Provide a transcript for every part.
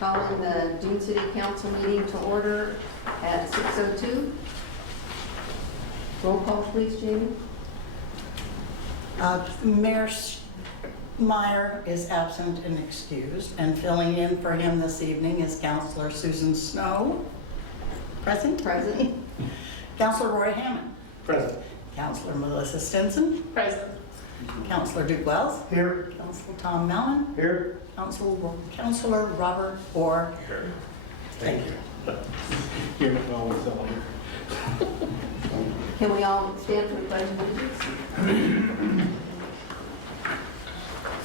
Calling the Dune City Council meeting to order at 6:02. Roll call, please, Jamie. Mayor Meyer is absent and excused, and filling in for him this evening is Councilor Susan Snow. Present? Present. Councilor Roy Hammond. Present. Councilor Melissa Stinson. Present. Councilor Duke Wells. Here. Councilor Tom Mellon. Here. Councilor Robert Orr. Here. Thank you. Here. Always all here. Can we all stand for the pledge of allegiance?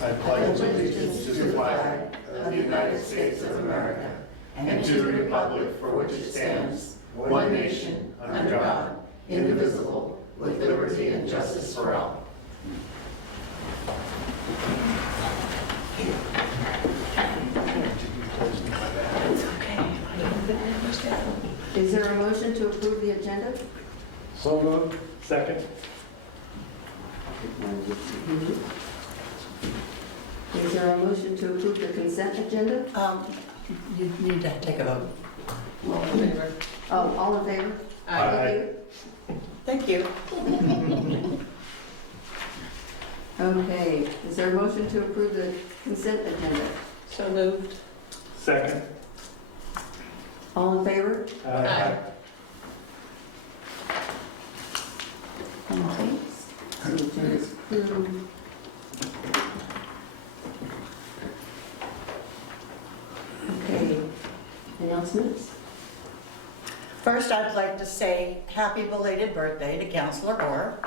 I pledge allegiance to the flag of the United States of America and to the republic for which it stands, one nation, under God, indivisible, with liberty and justice for all. Is there a motion to approve the agenda? So moved. Second. Is there a motion to approve the consent agenda? You need to take a vote. All in favor? Oh, all in favor? Aye. Thank you. Okay, is there a motion to approve the consent agenda? So moved. Second. All in favor? Aye. Okay. So the agenda is approved. Okay, announcements? First, I'd like to say happy belated birthday to Councilor Orr.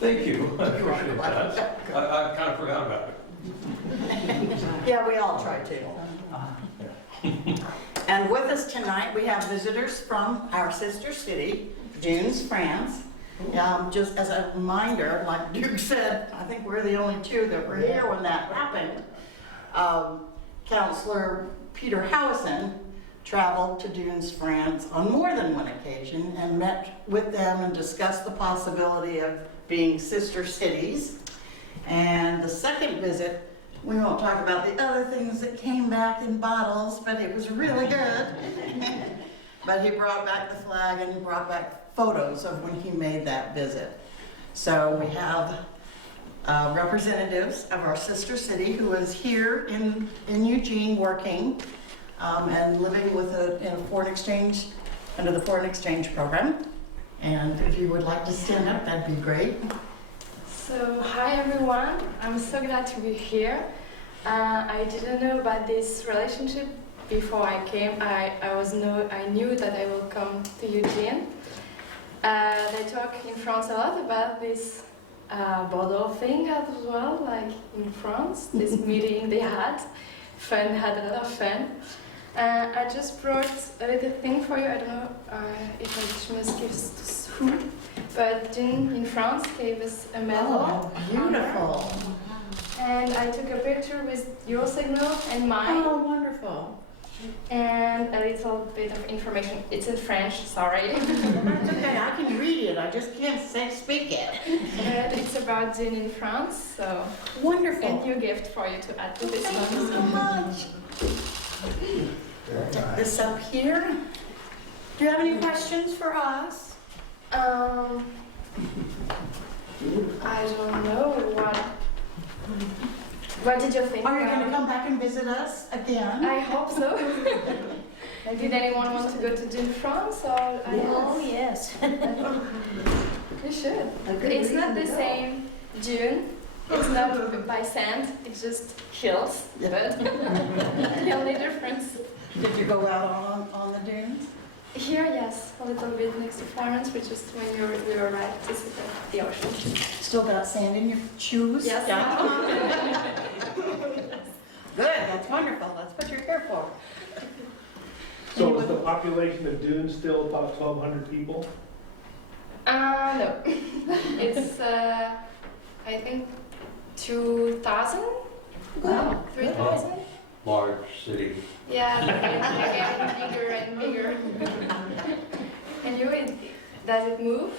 Thank you. I appreciate that. I kind of forgot about it. Yeah, we all try to. And with us tonight, we have visitors from our sister city, Dunes, France. Just as a reminder, like Duke said, I think we're the only two that were here when that happened. Councilor Peter Howison traveled to Dunes, France on more than one occasion and met with them and discussed the possibility of being sister cities. And the second visit, we won't talk about the other things that came back in bottles, but it was really good. But he brought back the flag and he brought back photos of when he made that visit. So we have representatives of our sister city who is here in Eugene working and living with in a foreign exchange, under the foreign exchange program. And if you would like to stand up, that'd be great. So, hi everyone, I'm so glad to be here. I didn't know about this relationship before I came. I knew that I will come to Eugene. They talk in France a lot about this Bordeaux thing as well, like in France, this meeting they had a lot of fun. I just brought a little thing for you. I don't know if I must give who, but Jean in France gave us a medal. Oh, beautiful. And I took a picture with your signal and mine. Oh, wonderful. And a little bit of information. It's in French, sorry. That's okay, I can read it, I just can't speak it. But it's about Jean in France, so a Wonderful. new gift for you to add to this Thank you so one. much. Take this up here. Do you have any questions for us? I don't know what did you think? Are you going to come back and visit us again? I hope so. Did anyone want to go to Jean France or? Yes. You should. A good It's reason not the to go. same June. It's not by sand. It's just hills. But the only difference. Did you go out on the dunes? Here, yes, a little bit next to Florence, which is when we arrived to see the ocean. Still got sand in your shoes? Yes. Yeah. Good, that's wonderful, that's what you're here for. So is the population of Dune still about 1,200 people? No. It's, I think, 2,000? Wow. 3,000? Large city. Yeah, it's getting bigger and bigger. And does it move?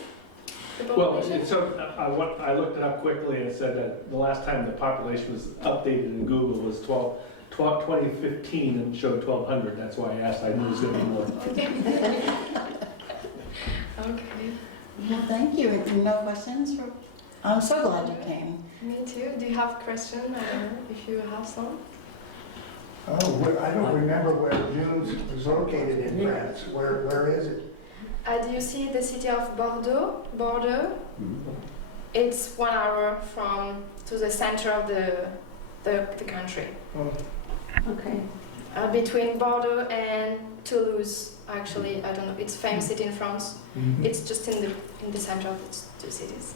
The Well, population? I looked it up quickly and it said that the last time the population was updated in Google was 2015 and showed 1,200. That's why I asked. I knew it was going to be more. Okay. Well, thank you. If no questions, I'm so glad you came. Me too. Do you have a question? I don't know if you have some. I don't remember where Dunes is located in France. Where is it? Do you see the city of Bordeaux? Bordeaux? It's 1 hour to the center of the country. Okay. Between Bordeaux and Toulouse, actually, I don't know. It's a famous city in France. It's just in the center of the two cities.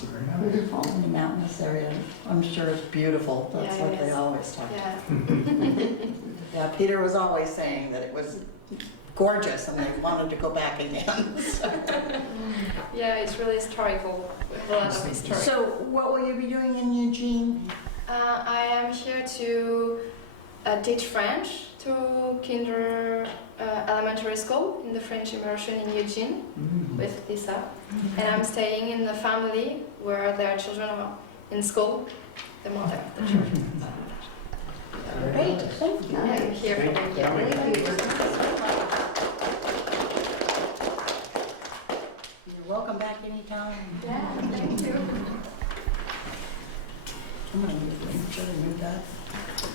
Very nice. Beautiful in the mountainous area. I'm sure it's beautiful. That's Yeah, what it they is. always talk about. Yeah. Yeah, Peter was always saying that it was gorgeous and they wanted to go back again. Yeah, it's really historical. With a lot of history. So what will you be doing in Eugene? I am here to teach French to elementary school in the French immersion in Eugene with Lisa. And I'm staying in the family where their children are in school, the mother of the children. Great, thank you. I'm here for Thank them. you. Thank you. You're welcome back anytime. Yeah, thank you. I'm gonna move, should I move that?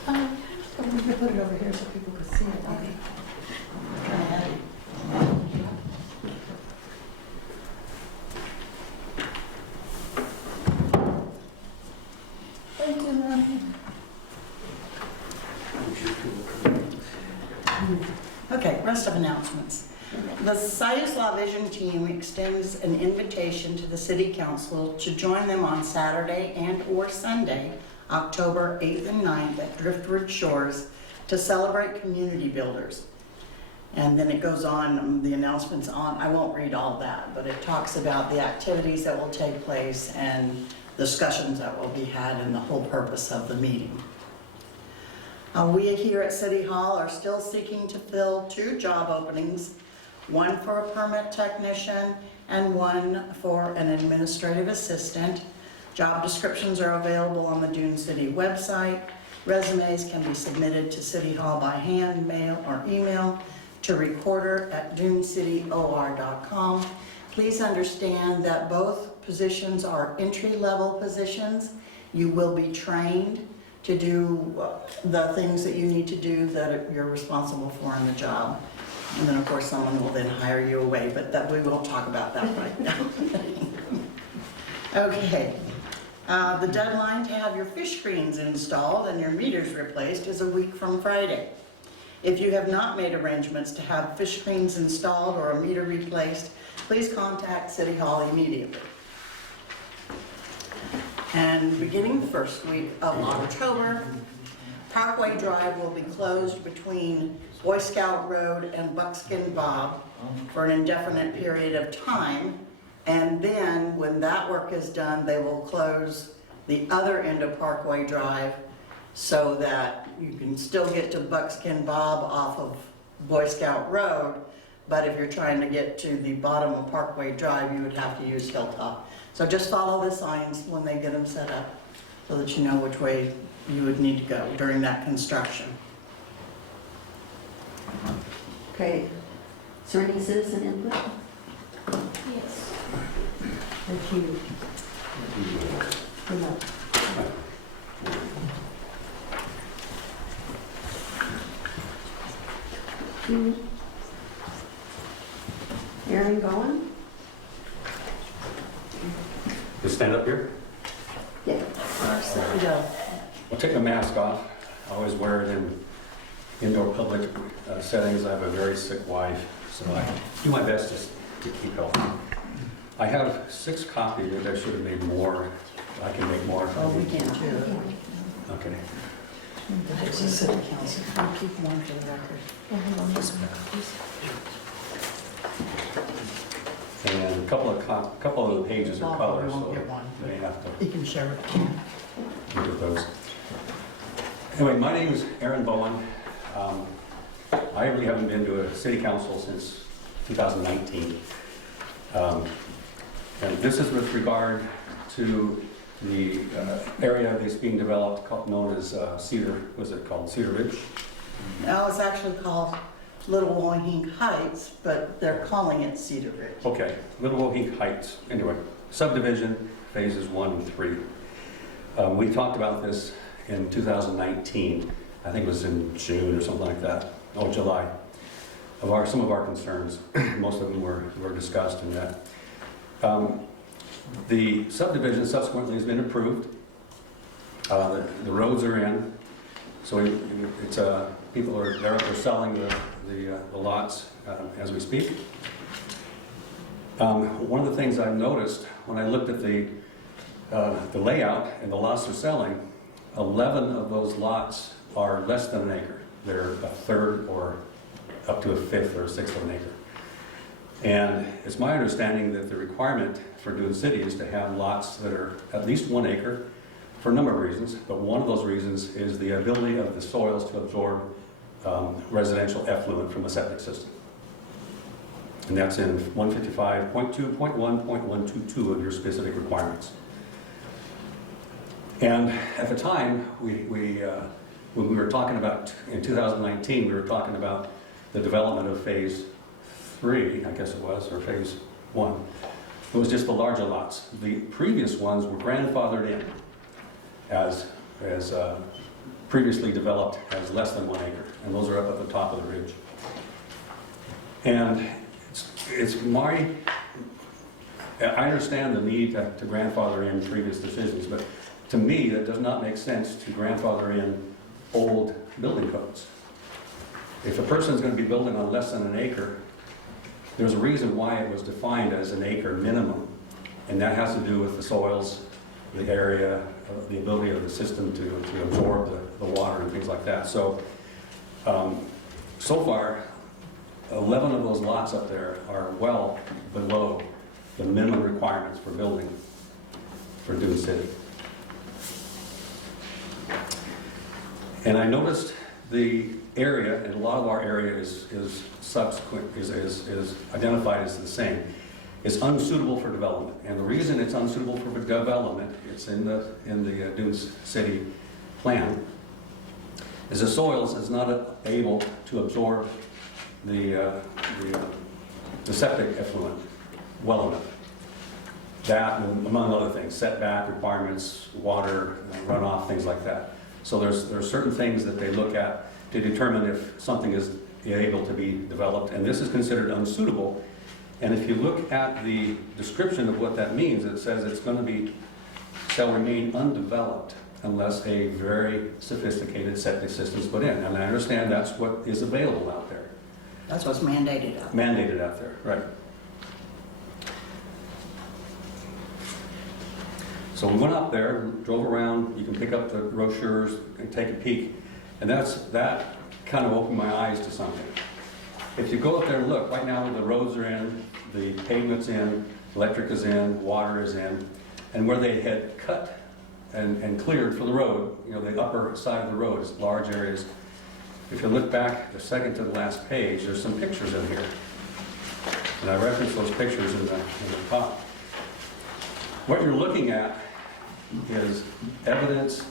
I'm gonna put it over here so people can see it. Okay. Kind of heavy. Thank you, honey. Okay, rest of announcements. The Siuslaw Vision Team extends an invitation to the City Council to join them on Saturday and/or Sunday, October 8th and 9th at Driftwood Shores to celebrate community builders. And then it goes on, the announcements on, I won't read all that, but it talks about the activities that will take place and discussions that will be had and the whole purpose of the meeting. We here at City Hall are still seeking to fill 2 job openings, one for a permit technician and one for an administrative assistant. Job descriptions are available on the Dune City website. Resumes can be submitted to City Hall by hand, mail, or email to recorder@dunecityor.com. Please understand that both positions are entry-level positions. You will be trained to do the things that you need to do that you're responsible for in the job. And then, of course, someone will then hire you away, but that we won't talk about that right now. Okay. The deadline to have your fish screens installed and your meters replaced is a week from Friday. If you have not made arrangements to have fish screens installed or a meter replaced, please contact City Hall immediately. And beginning the first week of October, Parkway Drive will be closed between Boy Scout Road and Buckskin Bob for an indefinite period of time. And then when that work is done, they will close the other end of Parkway Drive so that you can still get to Buckskin Bob off of Boy Scout Road. But if you're trying to get to the bottom of Parkway Drive, you would have to use Hilltop. So just follow the signs when they get them set up so that you know which way you would need to go during that construction. Okay. Is there any citizen input? Yes. Thank you. Good luck. Aaron Bowen? Just stand up here. Yeah. First, there we go. I'll take my mask off. I always wear it in indoor public settings. I have a very sick wife, so I do my best just to keep healthy. I have 6 copies. Maybe I should have made more. I can make more. Oh, we can too. Okay. It's a city council. We'll keep one for the record. And a couple of the pages are Bob colors, won't so get one. you may have to You can share it. look at those. Anyway, my name is Aaron Bowen. I really haven't been to a city council since 2019. And this is with regard to the area that's being developed known as Cedar, was it called Cedar Ridge? Now, it's actually called Little Wohink Heights, but they're calling it Cedar Ridge. Okay, Little Wohink Heights. Anyway, subdivision, phases 1 and 3. We talked about this in 2019. I think it was in June or something like that. Oh, July. Some of our concerns. Most of them were discussed in that. The subdivision subsequently has been approved. The roads are in. So it's people are there. They're selling the lots as we speak. One of the things I've noticed when I looked at the layout and the lots they're selling, 11 of those lots are less than an acre. They're a third or up to a fifth or a sixth of an acre. And it's my understanding that the requirement for Dune City is to have lots that are at least 1 acre for a number of reasons, but one of those reasons is the ability of the soils to absorb residential effluent from a septic system. And that's in 155.2.1.122 of your specific requirements. And at the time, when we were talking about, in 2019, we were talking about the development of phase 3, I guess it was, or phase 1. It was just the larger lots. The previous ones were grandfathered in as previously developed as less than 1 acre, and those are up at the top of the ridge. And I understand the need to grandfather in previous decisions, but to me, that does not make sense to grandfather in old building codes. If a person is going to be building on less than an acre, there's a reason why it was defined as an acre minimum, and that has to do with the soils, the area, the ability of the system to absorb the water and things like that. So, so far, 11 of those lots up there are well below the minimum requirements for building for Dune City. And I noticed the area, and a lot of our area is identified as the same. It's unsuitable for development, and the reason it's unsuitable for development, it's in the Dune City plan, is the soils is not able to absorb the septic effluent well enough. That, among other things, setback requirements, water, runoff, things like that. So there are certain things that they look at to determine if something is able to be developed, and this is considered unsuitable. And if you look at the description of what that means, it says it's going to be, shall remain undeveloped unless a very sophisticated septic system is put in. And I understand that's what is available out there. That's what's mandated out. Mandated out there, right. So we went up there, drove around, you can pick up the brochures and take a peek. And that kind of opened my eyes to something. If you go up there and look, right now the roads are in, the pavement's in, electric is in, water is in, and where they had cut and cleared for the road, you know, the upper side of the road is large areas. If you look back the second to the last page, there's some pictures in here. And I referenced those pictures in the top. What you're looking at is evidence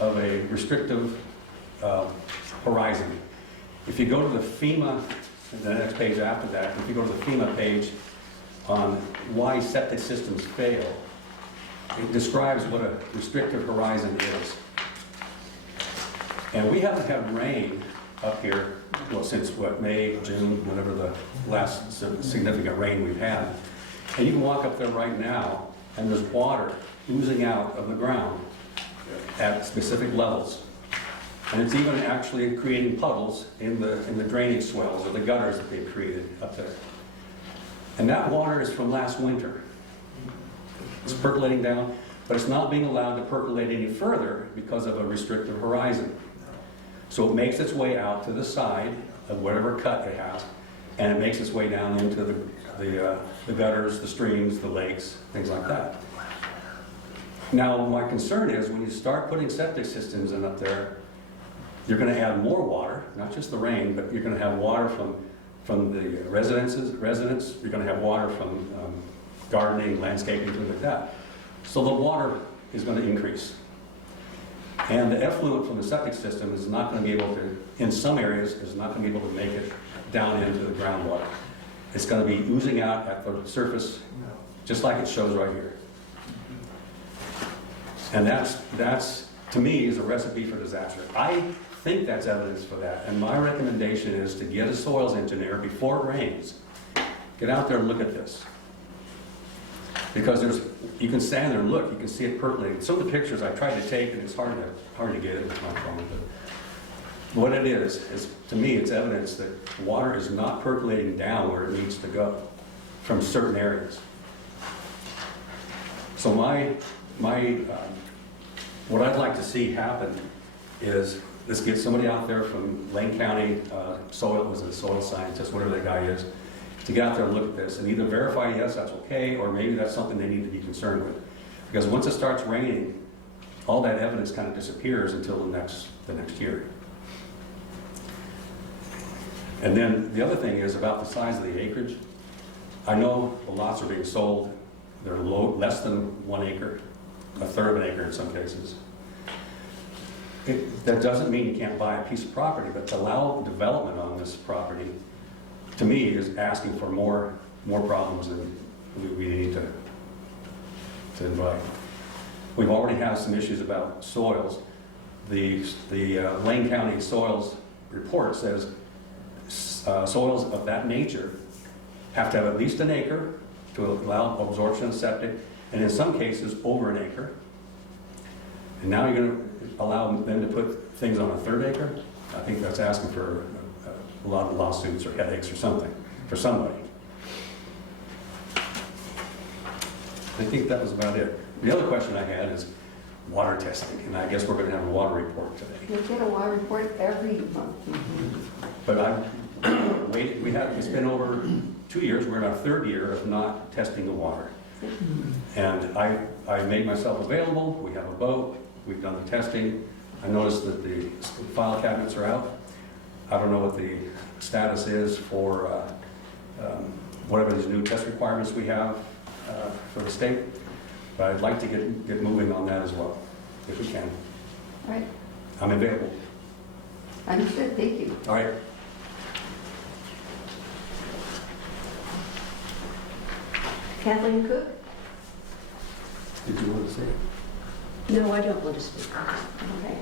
of a restrictive horizon. If you go to the FEMA, the next page after that, if you go to the FEMA page on why septic systems fail, it describes what a restrictive horizon is. And we haven't had rain up here, well, since what, May, June, whenever the last significant rain we've had. And you can walk up there right now, and there's water oozing out of the ground at specific levels. And it's even actually creating puddles in the drainage swells or the gutters that they've created up there. And that water is from last winter. It's percolating down, but it's not being allowed to percolate any further because of a restrictive horizon. So it makes its way out to the side of whatever cut it has, and it makes its way down into the gutters, the streams, the lakes, things like that. Now, my concern is when you start putting septic systems in up there, you're going to add more water, not just the rain, but you're going to have water from the residents. You're going to have water from gardening, landscaping, things like that. So the water is going to increase. And the effluent from the septic system is not going to be able to, in some areas, is not going to be able to make it down into the groundwater. It's going to be oozing out at the surface, just like it shows right here. And that's to me, is a recipe for disaster. I think that's evidence for that, and my recommendation is to get a soils engineer before it rains. Get out there and look at this. Because you can stand there and look, you can see it percolating. Some of the pictures I tried to take, and it's hard to get it with my phone, but what it is, to me, it's evidence that water is not percolating down where it needs to go from certain areas. So what I'd like to see happen is, let's get somebody out there from Lane County soil scientist, whatever that guy is, to get out there and look at this and either verify, yes, that's okay, or maybe that's something they need to be concerned with. Because once it starts raining, all that evidence kind of disappears until the next year. And then the other thing is about the size of the acreage. I know the lots are being sold, they're less than 1 acre, a third of an acre in some cases. That doesn't mean you can't buy a piece of property, but to allow development on this property, to me, is asking for more problems than we need to invite. We've already had some issues about soils. The Lane County Soils report says soils of that nature have to have at least 1 acre to allow absorption of septic, and in some cases over 1 acre. And now you're going to allow them to put things on a 3rd acre? I think that's asking for a lot of lawsuits or headaches or something for somebody. I think that was about it. The other question I had is water testing, and I guess we're going to have a water report today. We get a water report every month. But it's been over 2 years, we're in our 3rd year of not testing the water. And I made myself available, we have a boat, we've done the testing. I noticed that the file cabinets are out. I don't know what the status is for whatever these new test requirements we have for the state, but I'd like to get moving on that as well, if we can. All right, I'm available. understood, thank you. All right. Kathleen Cook? Did you want to say it? No, I don't want to speak. Okay.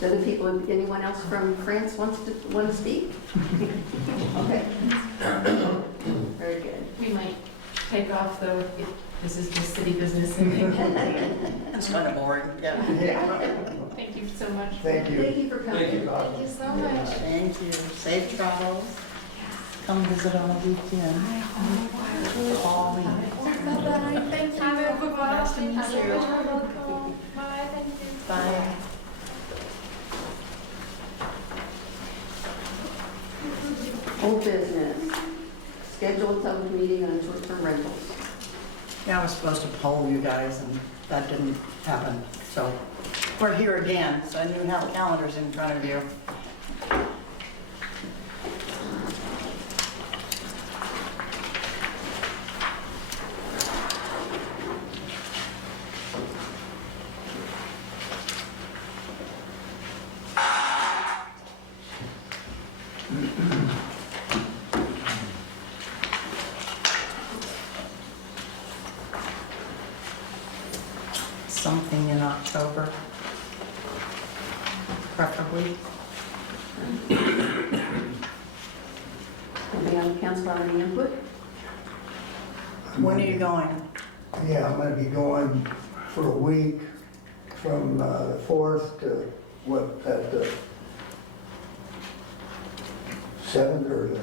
So the people, anyone else from France want to speak? Okay. Very good. We might take off though, if this is just city business. It's kind of boring, yeah. Thank you so much. Thank you. Thank you for coming. Thank you. Thank you so much. Thank you. Safe travels. Come visit on a weekend. All week. Bye-bye. Thank you. Have a good one. Nice to meet Have a you. good one. Bye. Thank you. Bye. Old business. Scheduled public meeting on short-term rentals. Yeah, I was supposed to poll you guys, and that didn't happen. So we're here again, so you have calendars in front of you. Something in October, preferably. Anybody on the council have any input? When are you going? Yeah, I'm gonna be going for a week from the 4th to the 7th or the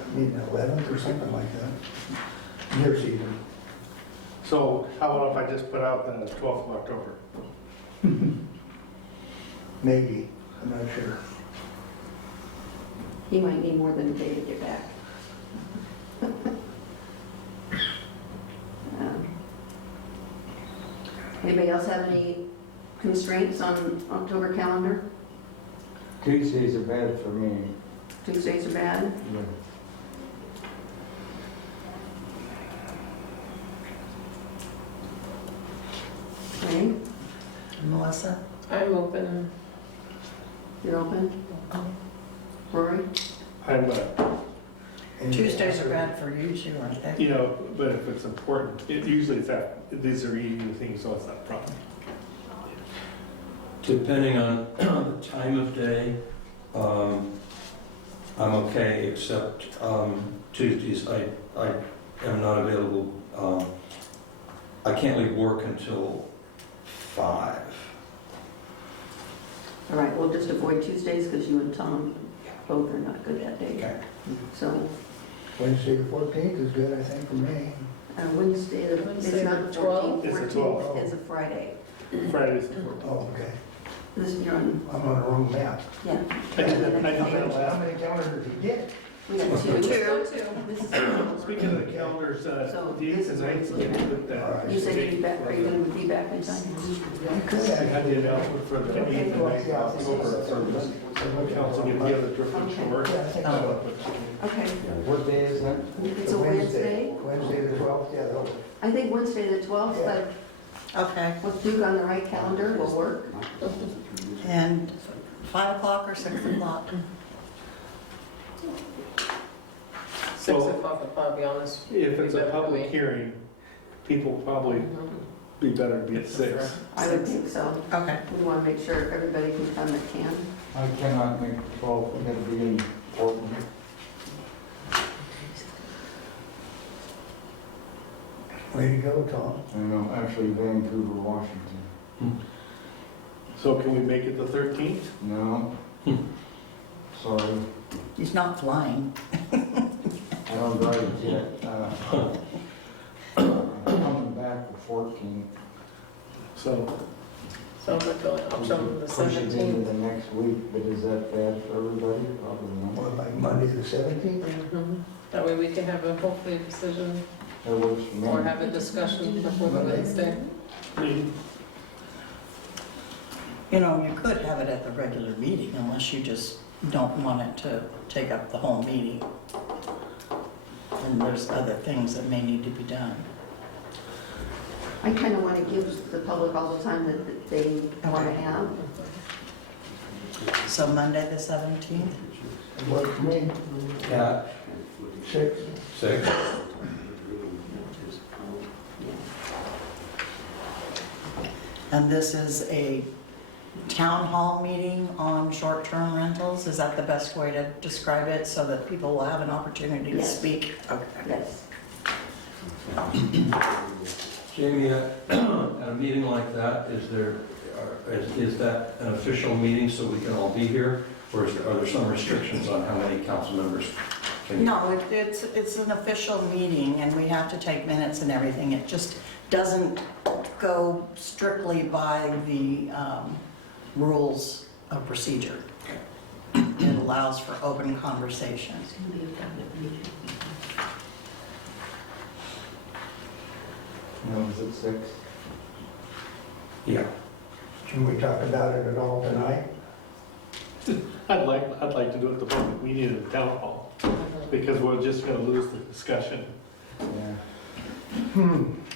11th or something like that. Near season. So how about if I just put out the 12th of October? Maybe, I'm not sure. He might need more than a day to get back. Anybody else have any constraints on October calendar? Tuesdays are bad for me. Tuesdays are bad? Okay, Melissa? I'm open. you're open? Rory? I'm, Tuesdays are bad for you too, aren't they? you know, but if it's important, usually it's that, these are evening things, so it's not a problem. Depending on the time of day, I'm okay, except Tuesdays, I am not available. I can't leave work until 5. All right, we'll just avoid Tuesdays because you and Tom both are not good that day. Okay. So Wednesday the 14th is good, I think, for me. Wednesday, it's Wednesday not the the 14th. 12th? It's the 14th 12th. is a Friday. Friday's the 14th. Oh, okay. This is, you're on, I'm on the wrong map. yeah. I did that How last. many calendars did you get? We got two. Two. This is. Speaking of the calendars, So dates this and is nights, what can we're you put that? You said you'd be back, are you going to be back in time? You could I have. had the announcement for the 8th and 9th of October, so council get together, different short. Yeah, I think so. Okay, What day is that? it's a Wednesday. Wednesday the 12th, yeah, that'll- I think Wednesday the 12th, Yeah. Okay, with Duke on the right calendar will work. and 5 o'clock or 6 o'clock? 6 Well, o'clock, I'll be honest. If it's a Better for public me. hearing, people probably be better to be at 6. I would think so. Okay. We want to make sure everybody can come that can. I cannot make 12, I'm gonna be in Portland. Way to go, Tom. I know, actually Vancouver, Washington. So can we make it the 13th? No. Sorry, He's not flying. I don't drive yet. I'm coming back the 14th. So, So we're going up from the Push it into 17th. the next week, but is that bad for everybody? Probably not. What, like Monday the 17th? Mhm. That way we can have a hopefully a decision That works for me. or have a discussion before the Wednesday. You know, you could have it at the regular meeting unless you just don't want it to take up the whole meeting. And there's other things that may need to be done. I kind of want to give the public all the time that they want to have. So Monday the 17th? It worked for me. Yeah, 6. 6. And this is a town hall meeting on short-term rentals? Is that the best way to describe it so that people will have an opportunity to Yes. speak? Okay. Yes. Jamie, at a meeting like that, is that an official meeting so we can all be here? Or are there some restrictions on how many council members can? No, it's an official meeting and we have to take minutes and everything. It just doesn't go strictly by the rules of procedure. It allows for open conversation. No, is it 6? Yeah. Can we talk about it at all tonight? I'd like to do it the public meeting in the town hall, because we're just gonna lose the discussion. Yeah.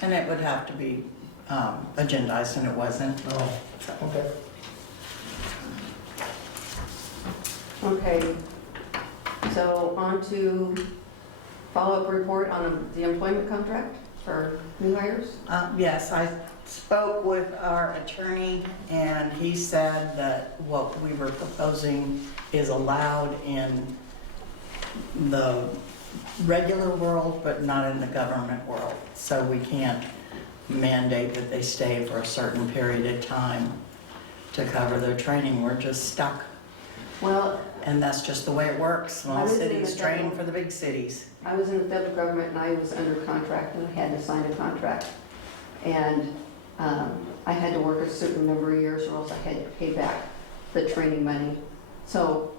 And it would have to be agendized and it wasn't. Oh, okay. Okay. So on to follow-up report on the employment contract for new hires. Yes, I spoke with our attorney and he said that what we were proposing is allowed in the regular world, but not in the government world. So we can't mandate that they stay for a certain period of time to cover their training. We're just stuck. Well, And that's just the way it works. I Small was in cities the train federal- for the big cities. I was in the federal government and I was under contract and I had to sign a contract. And I had to work a certain number of years or else I had to pay back the training money. So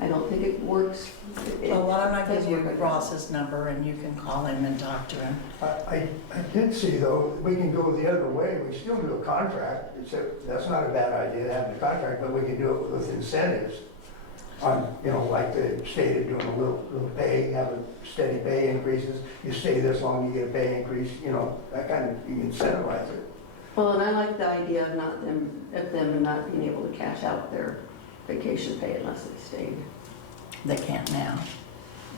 I don't think it works. Well, why don't I does give you work like that. Ross's number and you can call him and talk to him. I did see though, we can go the other way, we still do a contract, except that's not a bad idea, having a contract, but we can do it with incentives. On, you know, like the state is doing a little pay, have a steady pay increases, you stay this long, you get a pay increase, you know, that kind of, you incentivize it. Well, and I like the idea of them not being able to cash out their vacation pay unless they stayed. They can't now.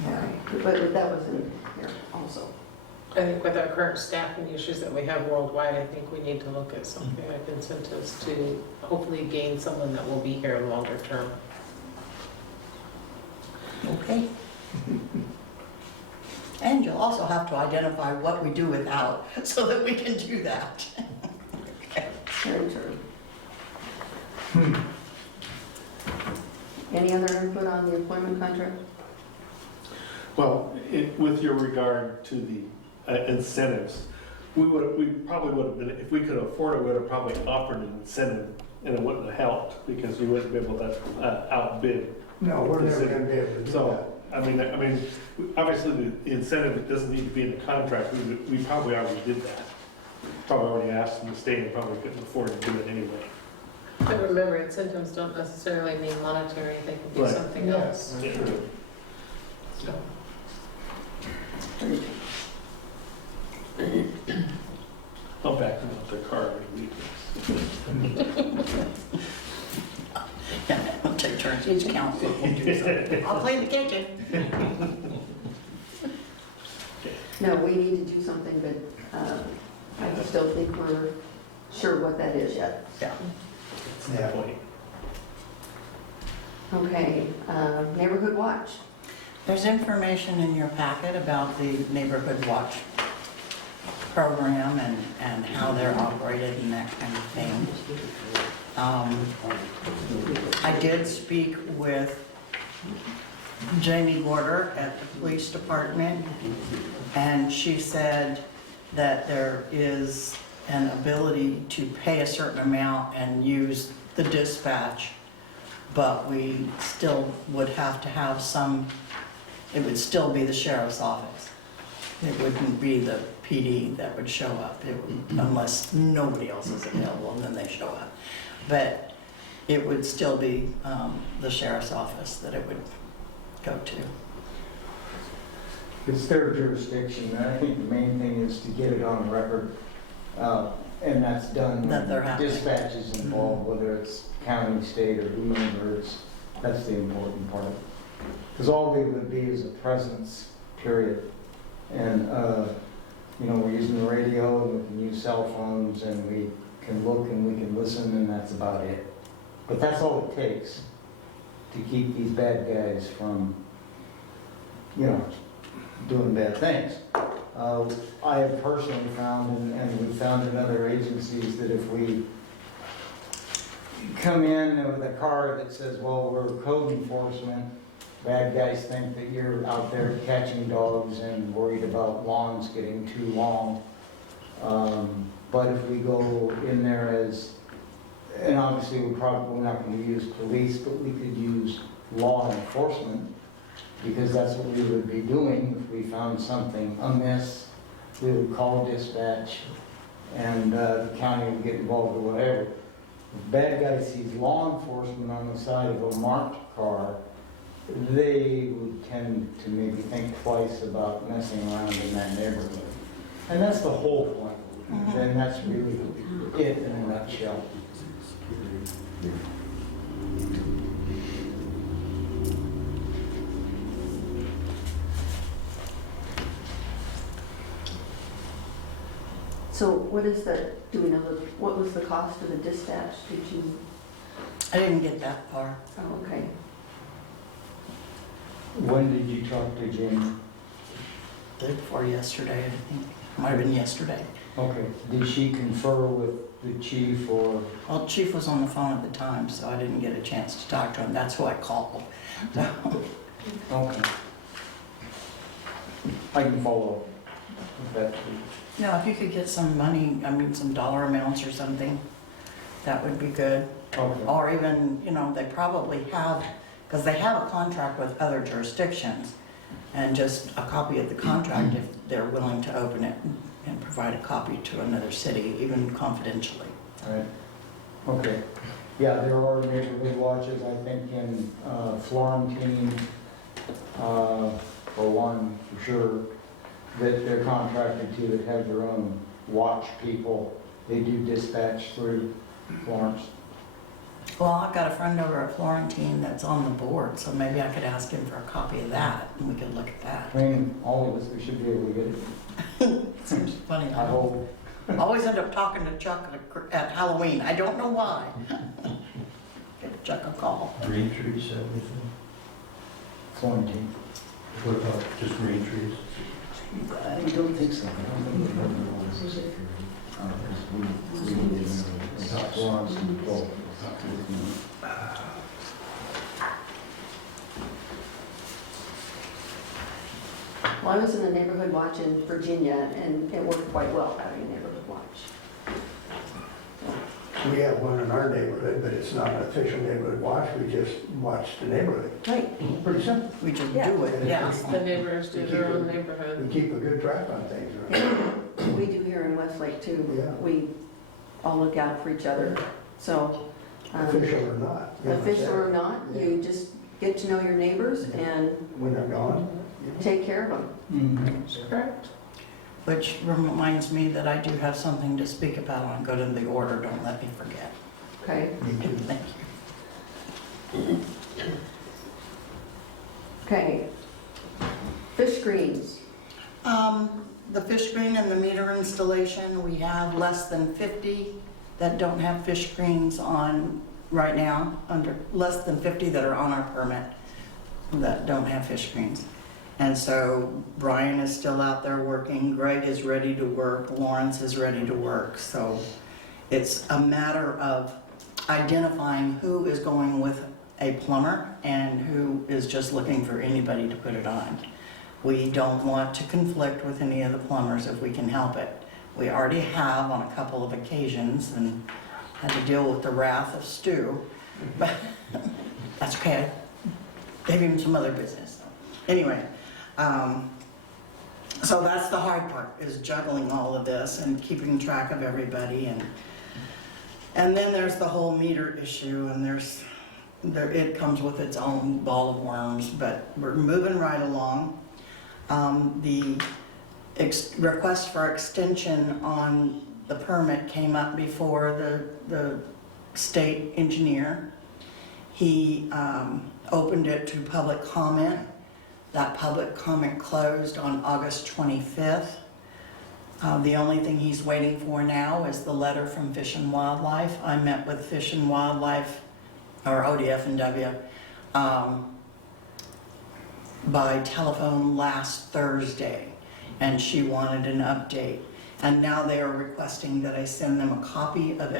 Okay, but that was in here also. I think with our current staffing issues that we have worldwide, I think we need to look at something like incentives to hopefully gain someone that will be here longer term. Okay. And you'll also have to identify what we do without, so that we can do that. Very true. Any other input on the employment contract? Well, with your regard to the incentives, we probably would have been, if we could afford it, we would have probably offered an incentive, and it wouldn't have helped, because we wouldn't be able to outbid. No, we're never gonna be able to do that. So, I mean, obviously, the incentive, it doesn't need to be in the contract, we probably already did that. Probably already asked them to stay, and probably couldn't afford to do it anyway. But remember, incentives don't necessarily mean monetary, they can be Right. something Yeah. else. True. So, I'll back them up their car every week. Yeah, we'll take turns, each council will do something. I'll clean the kitchen. No, we need to do something, but I just don't think we're sure what that is yet. Yeah. That's the point. Okay, neighborhood watch. There's information in your packet about the Neighborhood Watch program and how they're operated and that kind of thing. I did speak with Jamie Gorder at the police department, and she said that there is an ability to pay a certain amount and use the dispatch, but we still would have to have some, it would still be the sheriff's office. It wouldn't be the PD that would show up, unless nobody else is available, and then they show up. But it would still be the sheriff's office that it would go to. It's their jurisdiction, and I think the main thing is to get it on record, and that's done That they're when happening. dispatch is involved, whether it's county, state, or whomever, that's the important part. Because all we would be is a presence, period. And, we're using the radio, and we can use cell phones, and we can look and we can listen, and that's about it. But that's all it takes to keep these bad guys from, doing bad things. I have personally found, and we've found in other agencies, that if we come in with a car that says, well, we're code enforcement, bad guys think that you're out there catching dogs and worried about lawns getting too long. But if we go in there as, and obviously we're probably not going to use police, but we could use law enforcement, because that's what we would be doing. If we found something amiss, we would call dispatch, and the county would get involved or whatever. If bad guy sees law enforcement on the side of a marked car, they would tend to maybe think twice about messing around in that neighborhood. And that's the whole point. Then that's really it in a nutshell. So what is the, do we know, what was the cost of the dispatch? Did you, I didn't get that far. oh, okay. When did you talk to Jamie? The day before yesterday, I think. Might have been yesterday. Okay, did she confer with the chief or? Well, Chief was on the phone at the time, so I didn't get a chance to talk to him. That's who I called. Okay. I can follow up with that too. No, if you could get some money, some dollar amounts or something, that would be good. Okay. Or even, they probably have, because they have a contract with other jurisdictions, and just a copy of the contract if they're willing to open it and provide a copy to another city, even confidentially. All right. Okay. Yeah, there are neighborhood watches, I think, in Florentine, for one, for sure, that they're contracted to, that have their own watch people they do dispatch through Florence. Well, I've got a friend over at Florentine that's on the board, so maybe I could ask him for a copy of that, and we could look at that. I mean, all of us, we should be able to get it. Seems funny. I hope. I always end up talking to Chuck at Halloween. I don't know why. Give Chuck a call. Green trees, everything? Florentine. What about just green trees? I don't think so. Florence and Paul. Well, I was in a neighborhood watch in Virginia, and it worked quite well, having a neighborhood watch. We have one in our neighborhood, but it's not an official neighborhood watch, we just watch the neighborhood. Right. Pretty simple. We just Yeah. do it, yeah. The neighbors do their own neighborhood. We keep a good track on things, right? We do here in Westlake too. Yeah. We all look out for each other, so. Official or not. you know, Official or not, Yeah. you just get to know your neighbors and When they're gone. you know. take care of them. Mhm. Correct. Which reminds me that I do have something to speak about on Go to the Order. Don't let me forget. Okay? Me too. Thank you. Okay. Fish screens. The fish screen and the meter installation, we have less than 50 that don't have fish screens on right now, less than 50 that are on our permit that don't have fish screens. And so Brian is still out there working, Greg is ready to work, Lawrence is ready to work. So it's a matter of identifying who is going with a plumber and who is just looking for anybody to put it on. We don't want to conflict with any of the plumbers if we can help it. We already have on a couple of occasions and had to deal with the wrath of Stu, but that's okay. Gave him some other business. Anyway, so that's the hard part, is juggling all of this and keeping track of everybody. And then there's the whole meter issue, and it comes with its own ball of worms, but we're moving right along. The request for extension on the permit came up before the state engineer. He opened it to public comment. That public comment closed on August 25th. The only thing he's waiting for now is the letter from Fish and Wildlife. I met with Fish and Wildlife, or ODF&W, by telephone last Thursday, and she wanted an update. And now they are requesting that I send them a copy of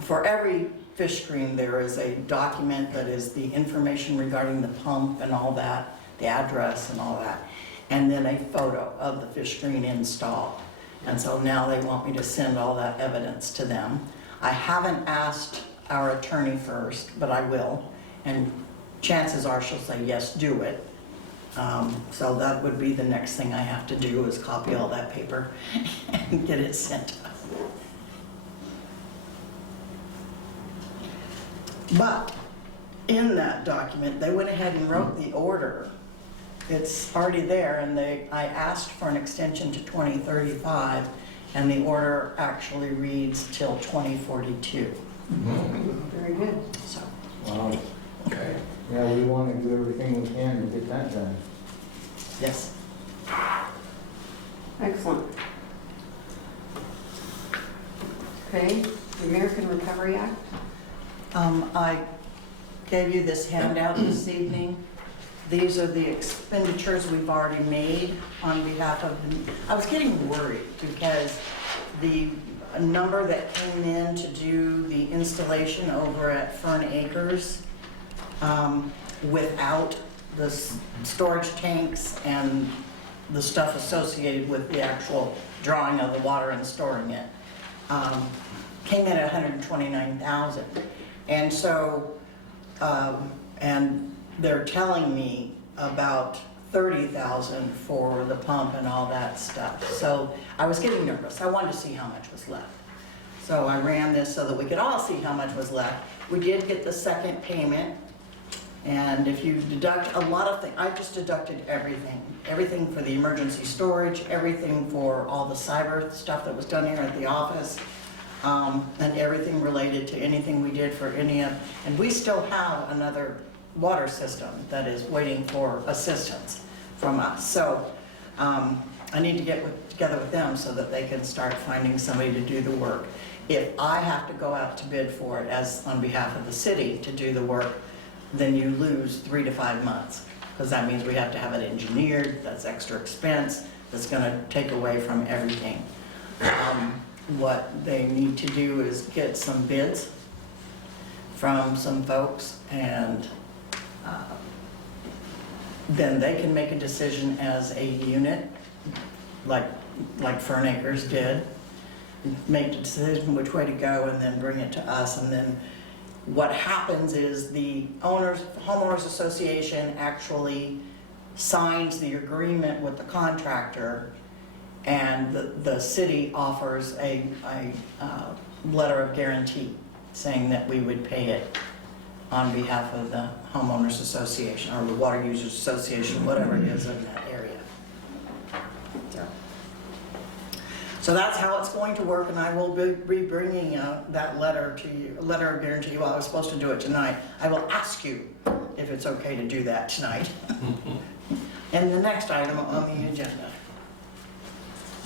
for every fish screen, there is a document that is the information regarding the pump and all that, the address and all that, and then a photo of the fish screen install. And so now they want me to send all that evidence to them. I haven't asked our attorney first, but I will, and chances are she'll say, yes, do it. So that would be the next thing I have to do, is copy all that paper and get it sent up. But in that document, they went ahead and wrote the order. It's already there, and I asked for an extension to 2035, and the order actually reads till 2042. Very good. So, Wow. Okay. Yeah, we want to do everything we can to get that done. yes. Excellent. Okay, the American Recovery Act. I gave you this handout this evening. These are the expenditures we've already made on behalf of I was getting worried because the number that came in to do the installation over at Fern Acres, without the storage tanks and the stuff associated with the actual drawing of the water and storing it, came in at $129,000. And so, and they're telling me about $30,000 for the pump and all that stuff. So I was getting nervous. I wanted to see how much was left. So I ran this so that we could all see how much was left. We did get the second payment And if you deduct a lot of things, I just deducted everything. Everything for the emergency storage, everything for all the cyber stuff that was done here at the office, and everything related to anything we did for any of, and we still have another water system that is waiting for assistance from us. So I need to get together with them so that they can start finding somebody to do the work. If I have to go out to bid for it as on behalf of the city to do the work, then you lose 3 to 5 months, because that means we have to have it engineered, that's extra expense, that's gonna take away from everything. What they need to do is get some bids from some folks, and then they can make a decision as a unit, like Fern Acres did, make the decision which way to go, and then bring it to us. And then what happens is the homeowners association actually signs the agreement with the contractor, and the city offers a letter of guarantee saying that we would pay it on behalf of the homeowners association or the water users association, whatever it is in that area. So that's how it's going to work, and I will be bringing that letter to you, a letter of guarantee. Well, I was supposed to do it tonight. I will ask you if it's okay to do that tonight. And the next item on the agenda.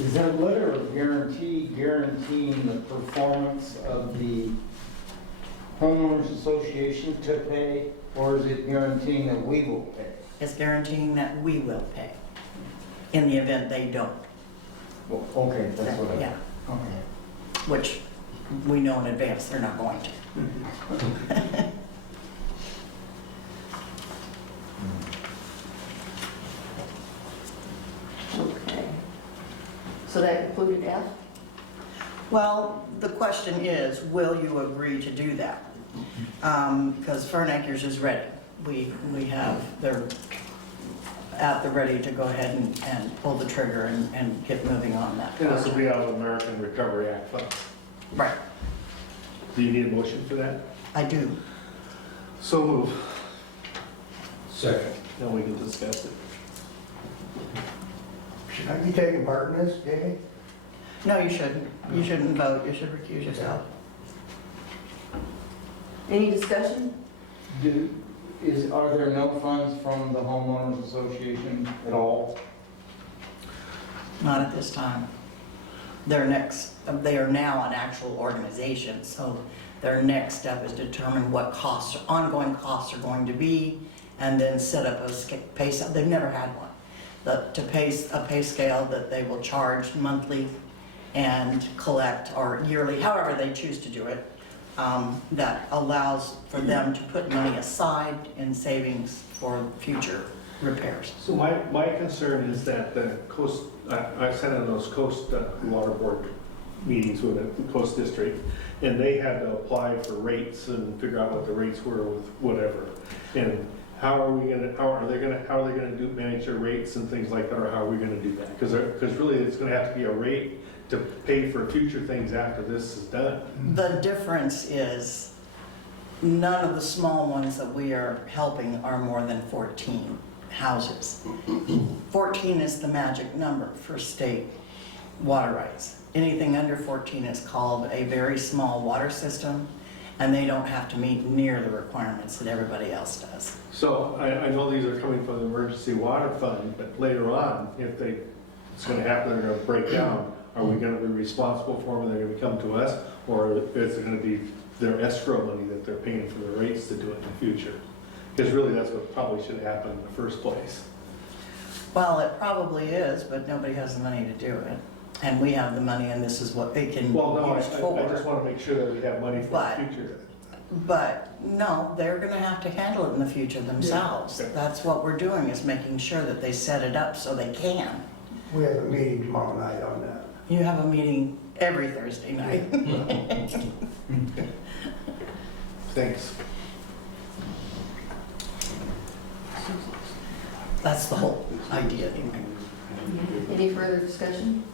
Is that letter of guarantee guaranteeing the performance of the homeowners association to pay, or is it guaranteeing that we will pay? It's guaranteeing that we will pay in the event they don't. Well, okay, that's what I... Yeah, Okay. which we know in advance they're not going to. Okay. So that included F? Well, the question is, will you agree to do that? Because Fern Acres is ready. We have, they're at the ready to go ahead and pull the trigger and get moving on that. And this will be out of American Recovery Act funds. Right, Do you need a motion for that? I do. So move. Second. Then we can discuss it. Should I be taking part in this, Jamie? No, you shouldn't. You shouldn't vote. You should recuse yourself. Any discussion? Are there no funds from the homeowners association at all? Not at this time. They are now an actual organization, so their next step is to determine what costs, ongoing costs are going to be, and then set up a pay scale. They've never had one. A pay scale that they will charge monthly and collect, or yearly, however they choose to do it, that allows for them to put money aside in savings for future repairs. So my concern is that the coast, I sat on those coast water board meetings with the coast district, and they had to apply for rates and figure out what the rates were with whatever. And how are they gonna manage their rates and things like that, or how are we gonna do that? Because really it's gonna have to be a rate to pay for future things after this is done. The difference is none of the small ones that we are helping are more than 14 houses. 14 is the magic number for state water rights. Anything under 14 is called a very small water system, and they don't have to meet near the requirements that everybody else does. So I know these are coming from the emergency water fund, but later on, if it's gonna happen, they're gonna break down, are we gonna be responsible for them, they're gonna come to us, or is it gonna be their escrow money that they're paying for the rates to do it in the future? Because really, that's what probably should happen in the first place. Well, it probably is, but nobody has the money to do it. And we have the money, and this is what they can Well, no, use for. I just wanna make sure that we have money for But- the future. But no, they're gonna have to handle it in the future themselves. Yeah. That's what we're doing, is making sure that they set it up so they can. We have a meeting tomorrow night on that. You have a meeting every Thursday night. Thanks. That's the whole idea. Any further discussion?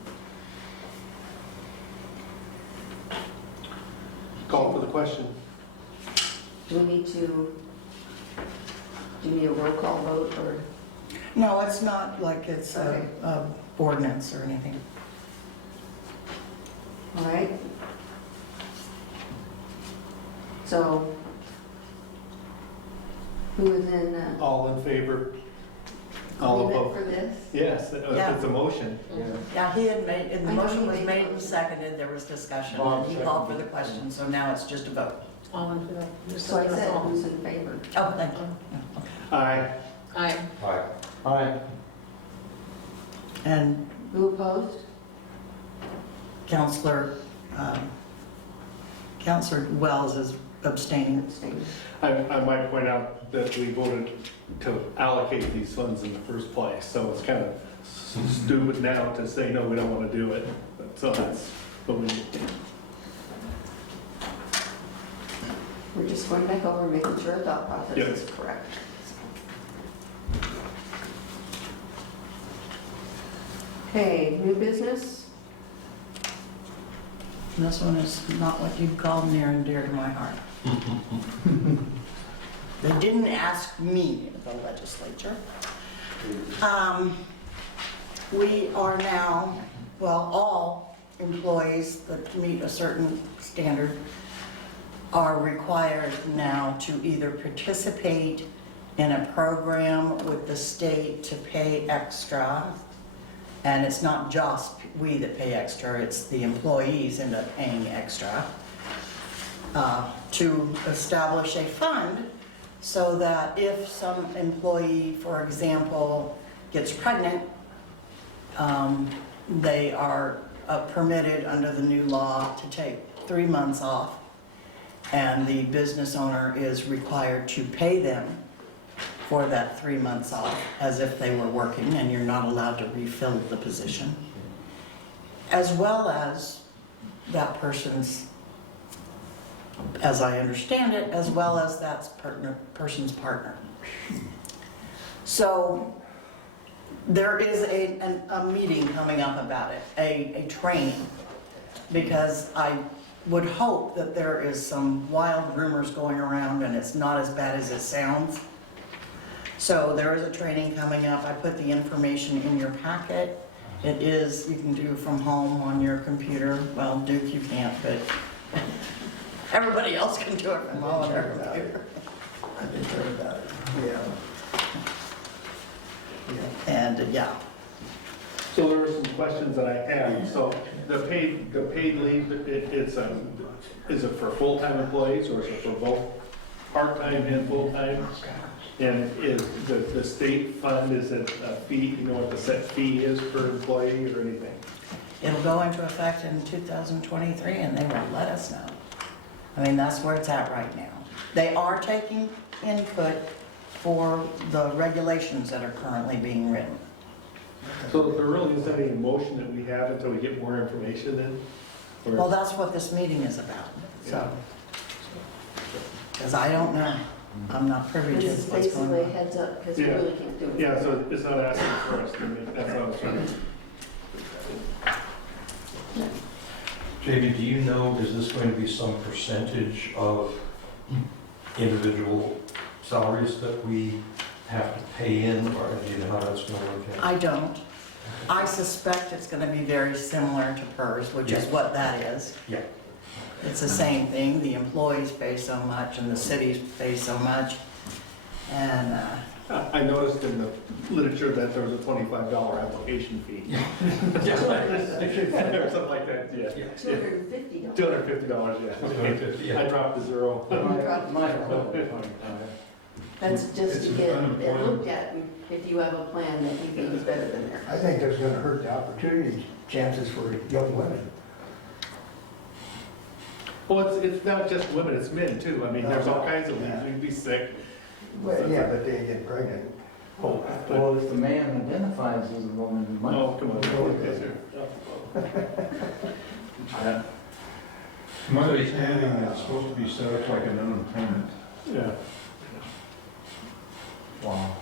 Call for the question. Do we need to Do you need a roll call vote or? No, it's not like it's Okay. a ordinance or anything. All right. So, who is in, All in favor? All agreement opposed? for this? Yes, Yeah. it's a motion. Yeah, he had made, and the I know motion he was made made the and seconded, there was discussion, Bob and he called for seconded. the question, so now it's just a vote. All in favor? Just So I that's said all. who's in favor. Oh, thank you. Aye. Aye. Aye. Aye. And Who opposed? Counselor, Counselor Wells is abstaining. Abstained. I might point out that we voted to allocate these funds in the first place, so it's kind of stupid now to say, no, we don't want to do it. So that's what we need. We're just going back over and making sure our thought process Yep. is correct. Okay, new business? And this one is not what you'd call near and dear to my heart. They didn't ask me, the legislature. We are now, well, all employees that meet a certain standard are required now to either participate in a program with the state to pay extra. And it's not just we that pay extra, it's the employees end up paying extra, to establish a fund so that if some employee, for example, gets pregnant, they are permitted under the new law to take 3 months off, and the business owner is required to pay them for that 3 months off as if they were working, and you're not allowed to refill the position, as well as that person's, as I understand it, as well as that person's partner. So there is a meeting coming up about it, a training, because I would hope that there is some wild rumors going around and it's not as bad as it sounds. So there is a training coming up. I put the information in your packet. It is, you can do from home on your computer. Well, Duke, you can't, but everybody else can do it from home on their computer. I did hear about it, yeah. And yeah, So there were some questions that I had. So the paid leave, is it for full-time employees or is it for both part-time and full-time? And is the state fund, is it a fee, you know what the set fee is per employee or anything? it'll go into effect in 2023 and they will let us know. I mean, that's where it's at right now. They are taking input for the regulations that are currently being written. So there really isn't any motion that we have until we get more information then? Or- Well, that's what this meeting is about, so. Because I don't know. I'm not privy to This is what's going basically a on. heads up, because we Yeah. really can't do it. Yeah, so it's not asking for us to make, that's what I was trying to. JV, do you know, is this going to be some percentage of individual salaries that we have to pay in, or do you know how that's going to work out? I don't. I suspect it's going to be very similar to PERS, which is Yeah. what that is. Yeah. It's the same thing. The employees pay so much and the cities pay so much. And I noticed in the literature that there was a $25 application fee. Or something like that, yeah. $250. $250, yeah. I dropped to zero. That's just to get it looked at, and if you have a plan that you think is better than theirs. I think that's gonna hurt the opportunity chances for young women. Well, it's not just women, it's men too. I mean, there's all kinds of leaves. You can be sick. But, yeah, but they get pregnant. Oh, Well, if the man identifies as a woman, he might. oh, come on. Yeah. My understanding, it's supposed to be set up like an unemployment. Yeah. Wow.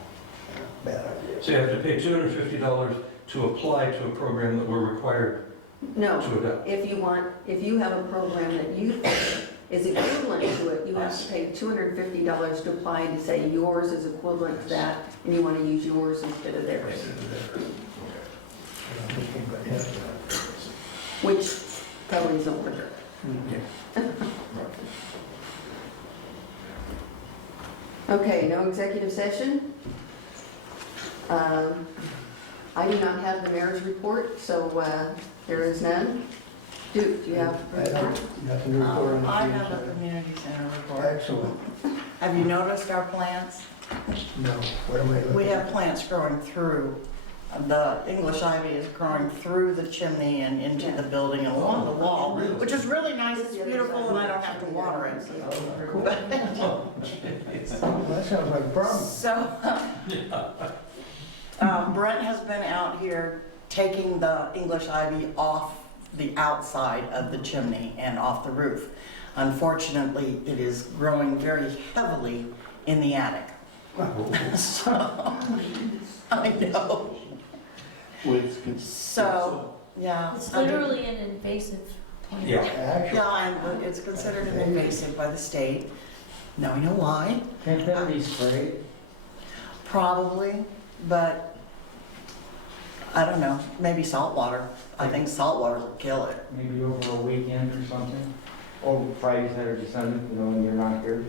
Bad idea. So you have to pay $250 to apply to a program that we're required No, to adopt. if you have a program that you think is equivalent to it, you have to pay $250 to apply to say yours is equivalent to that, and you want to use yours instead of theirs, which probably isn't worth it. Okay, no executive session. I do not have the mayor's report, so there is none. Do you have? I don't, nothing to report on the I have a community community center center. report. Excellent. Have you noticed our plants? No, what am I looking at? We have plants growing through. The English ivy is growing through the chimney and into the building and along the wall, which is really nice, it's beautiful, and I don't have to water it. Cool. Well, that sounds like a problem. So, Brent has been out here taking the English ivy off the outside of the chimney and off the roof. Unfortunately, it is growing very heavily in the attic. So, I know. So, yeah. It's literally an invasive plant. Yeah. Actually, Yeah, and it's considered an invasive by the state. Now we know why, Can't that be sprayed? probably, but I don't know, maybe salt water. I think salt water will kill it. Maybe over a weekend or something? Over Friday, Saturday, Sunday, you know, when you're not here?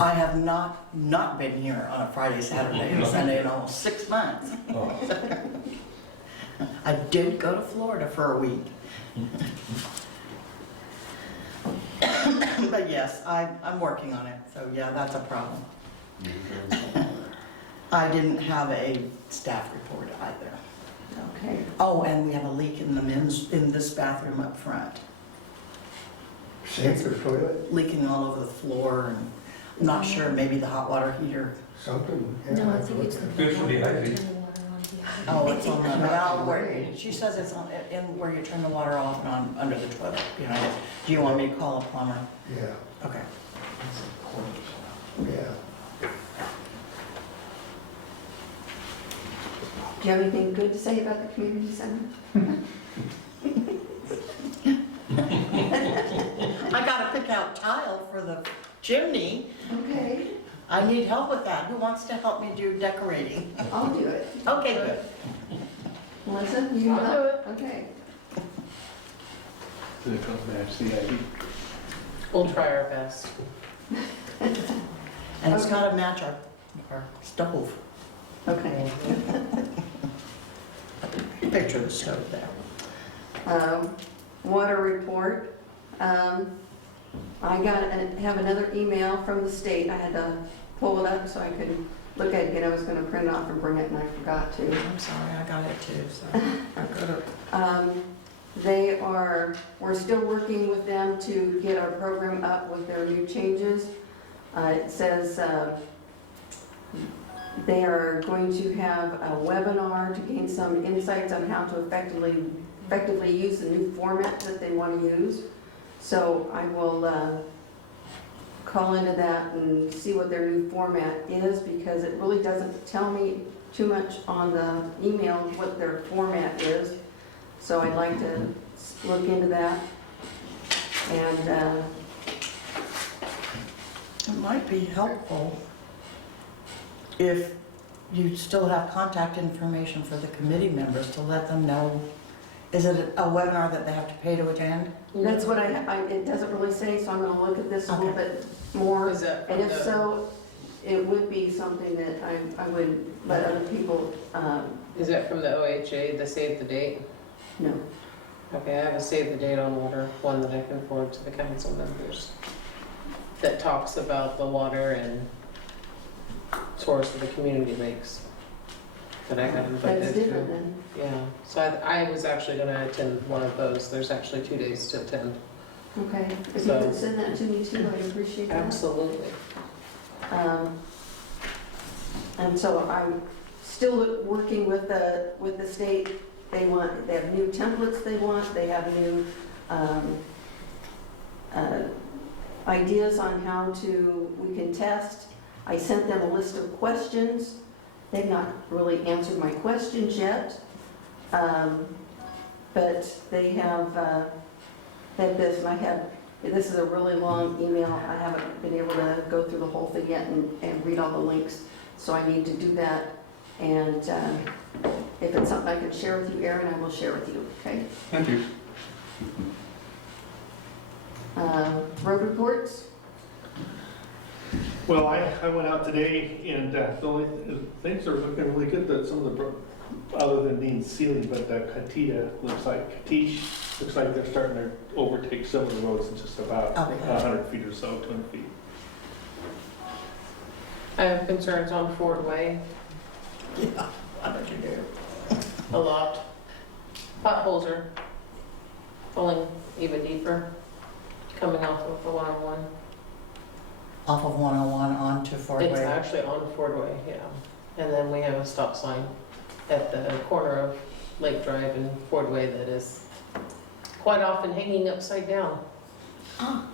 I have not been here on a Friday, Saturday, and Sunday in almost 6 months. Oh. I did go to Florida for a week. But yes, I'm working on it, so yeah, that's a problem. I didn't have a staff report either. Okay. Oh, and we have a leak in in this bathroom up front, sink or toilet, leaking all over the floor, and I'm not sure, maybe the hot water heater. something. No, I think it's the. Good for the ivy. Oh, it's on the valve where, she says it's on, in where you turn the water off and on, under the toilet behind it. Do you want me to call a plumber? Yeah, Okay. yeah. Do you have anything good to say about the community center? I gotta pick out tile for the chimney. Okay, I need help with that. Who wants to help me do decorating? I'll do it. Okay, good. Melissa, you can I'll do help? Okay. So it comes match the ID. We'll try our best. And it's gotta match our stove. Okay. Picture of the stove there. Water report. I have another email from the state. I had to pull it up so I could look at it. I was going to print it off and bring it, and I forgot to. I'm sorry, I got it too, so I could've. We're still working with them to get our program up with their new changes. It says they are going to have a webinar to gain some insights on how to effectively use the new format that they want to use. So I will call into that and see what their new format is, because it really doesn't tell me too much on the email what their format is. So I'd like to look into that. And It might be helpful if you still have contact information for the committee members to let them know. Is it a webinar that they have to pay to attend? that's what it doesn't really say, so I'm going to look at this a little bit more. Is that And from if the- so, it would be something that I would let other people Is that from the OHA, the save the date? know. Okay, I have a save the date on order, one that I can forward to the council members, that talks about the water and source of the community lakes that I haven't That's invited different to. then. Yeah, so I was actually gonna attend one of those. There's actually 2 days to attend. Okay, if you So- could send that to me too, I'd appreciate that. Absolutely. And so I'm still working with the state. They have new templates they want, they have new ideas on how we can test. I sent them a list of questions. They've not really answered my questions yet. But they have this, and I have This is a really long email. I haven't been able to go through the whole thing yet and read all the links, so I need to do that. And if it's something I can share with you, Aaron, I will share with you, okay? Thank you. Road reports? Well, I went out today and the only things are looking really good, that some of the, other than being sealing, but the Katish looks like they're starting to overtake some of the roads in just about Okay. 100 feet or so, 200 feet. I have concerns on Ford Way Yeah, what did you do? a lot. Potholes are falling even deeper, coming off of the 101. Off of 101 onto Fort It's Wayne. actually on Ford Way, yeah. And then we have a stop sign at the corner of Lake Drive and Ford Way that is quite often hanging upside down. Ah.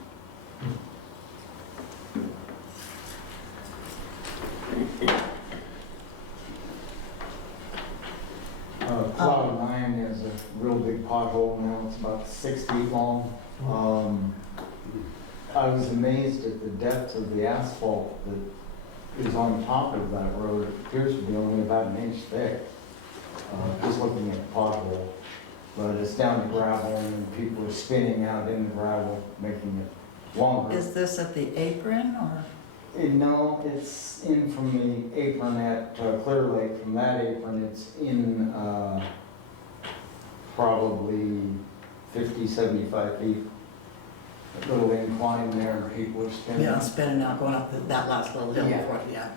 Cloud 9 is a real big pothole now, it's about 6 feet long. I was amazed at the depth of the asphalt that is on top of that road. It appears to be only about an inch thick, just looking at the pothole. But it's down to gravel and people are spinning out in the gravel, making it longer. Is this at the apron or? No, it's in from the apron at Clear Lake. From that apron, it's in probably 50, 75 feet. A little incline there, and people are spinning. Yeah, spinning out, going up that last little hill Yeah. before, yeah.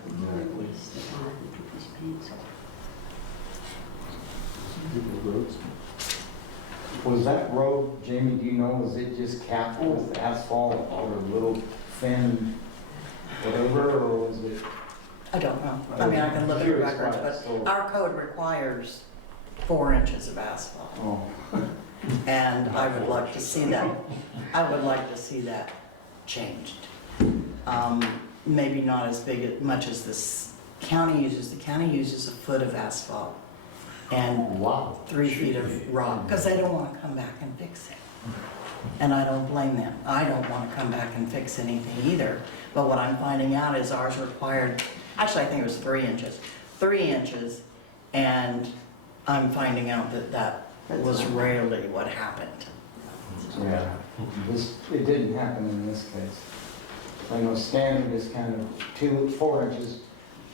Was that road, Jamie, do you know, was it just capped with asphalt or a little thin whatever, or was it? I don't know. I mean, I can look at the Curious records, why it's but so- our code requires 4 inches of asphalt. Oh, And I would like to see that, I would like to see that changed. Maybe not as much as this county uses. The county uses a foot of asphalt and wow. 3 feet of rock, because they don't want to come back and fix it. And I don't blame them. I don't want to come back and fix anything either. But what I'm finding out is ours required, actually I think it was 3 inches. 3 inches, and I'm finding out that that was rarely what happened. Yeah, it didn't happen in this case. I know standard is kind of 4 inches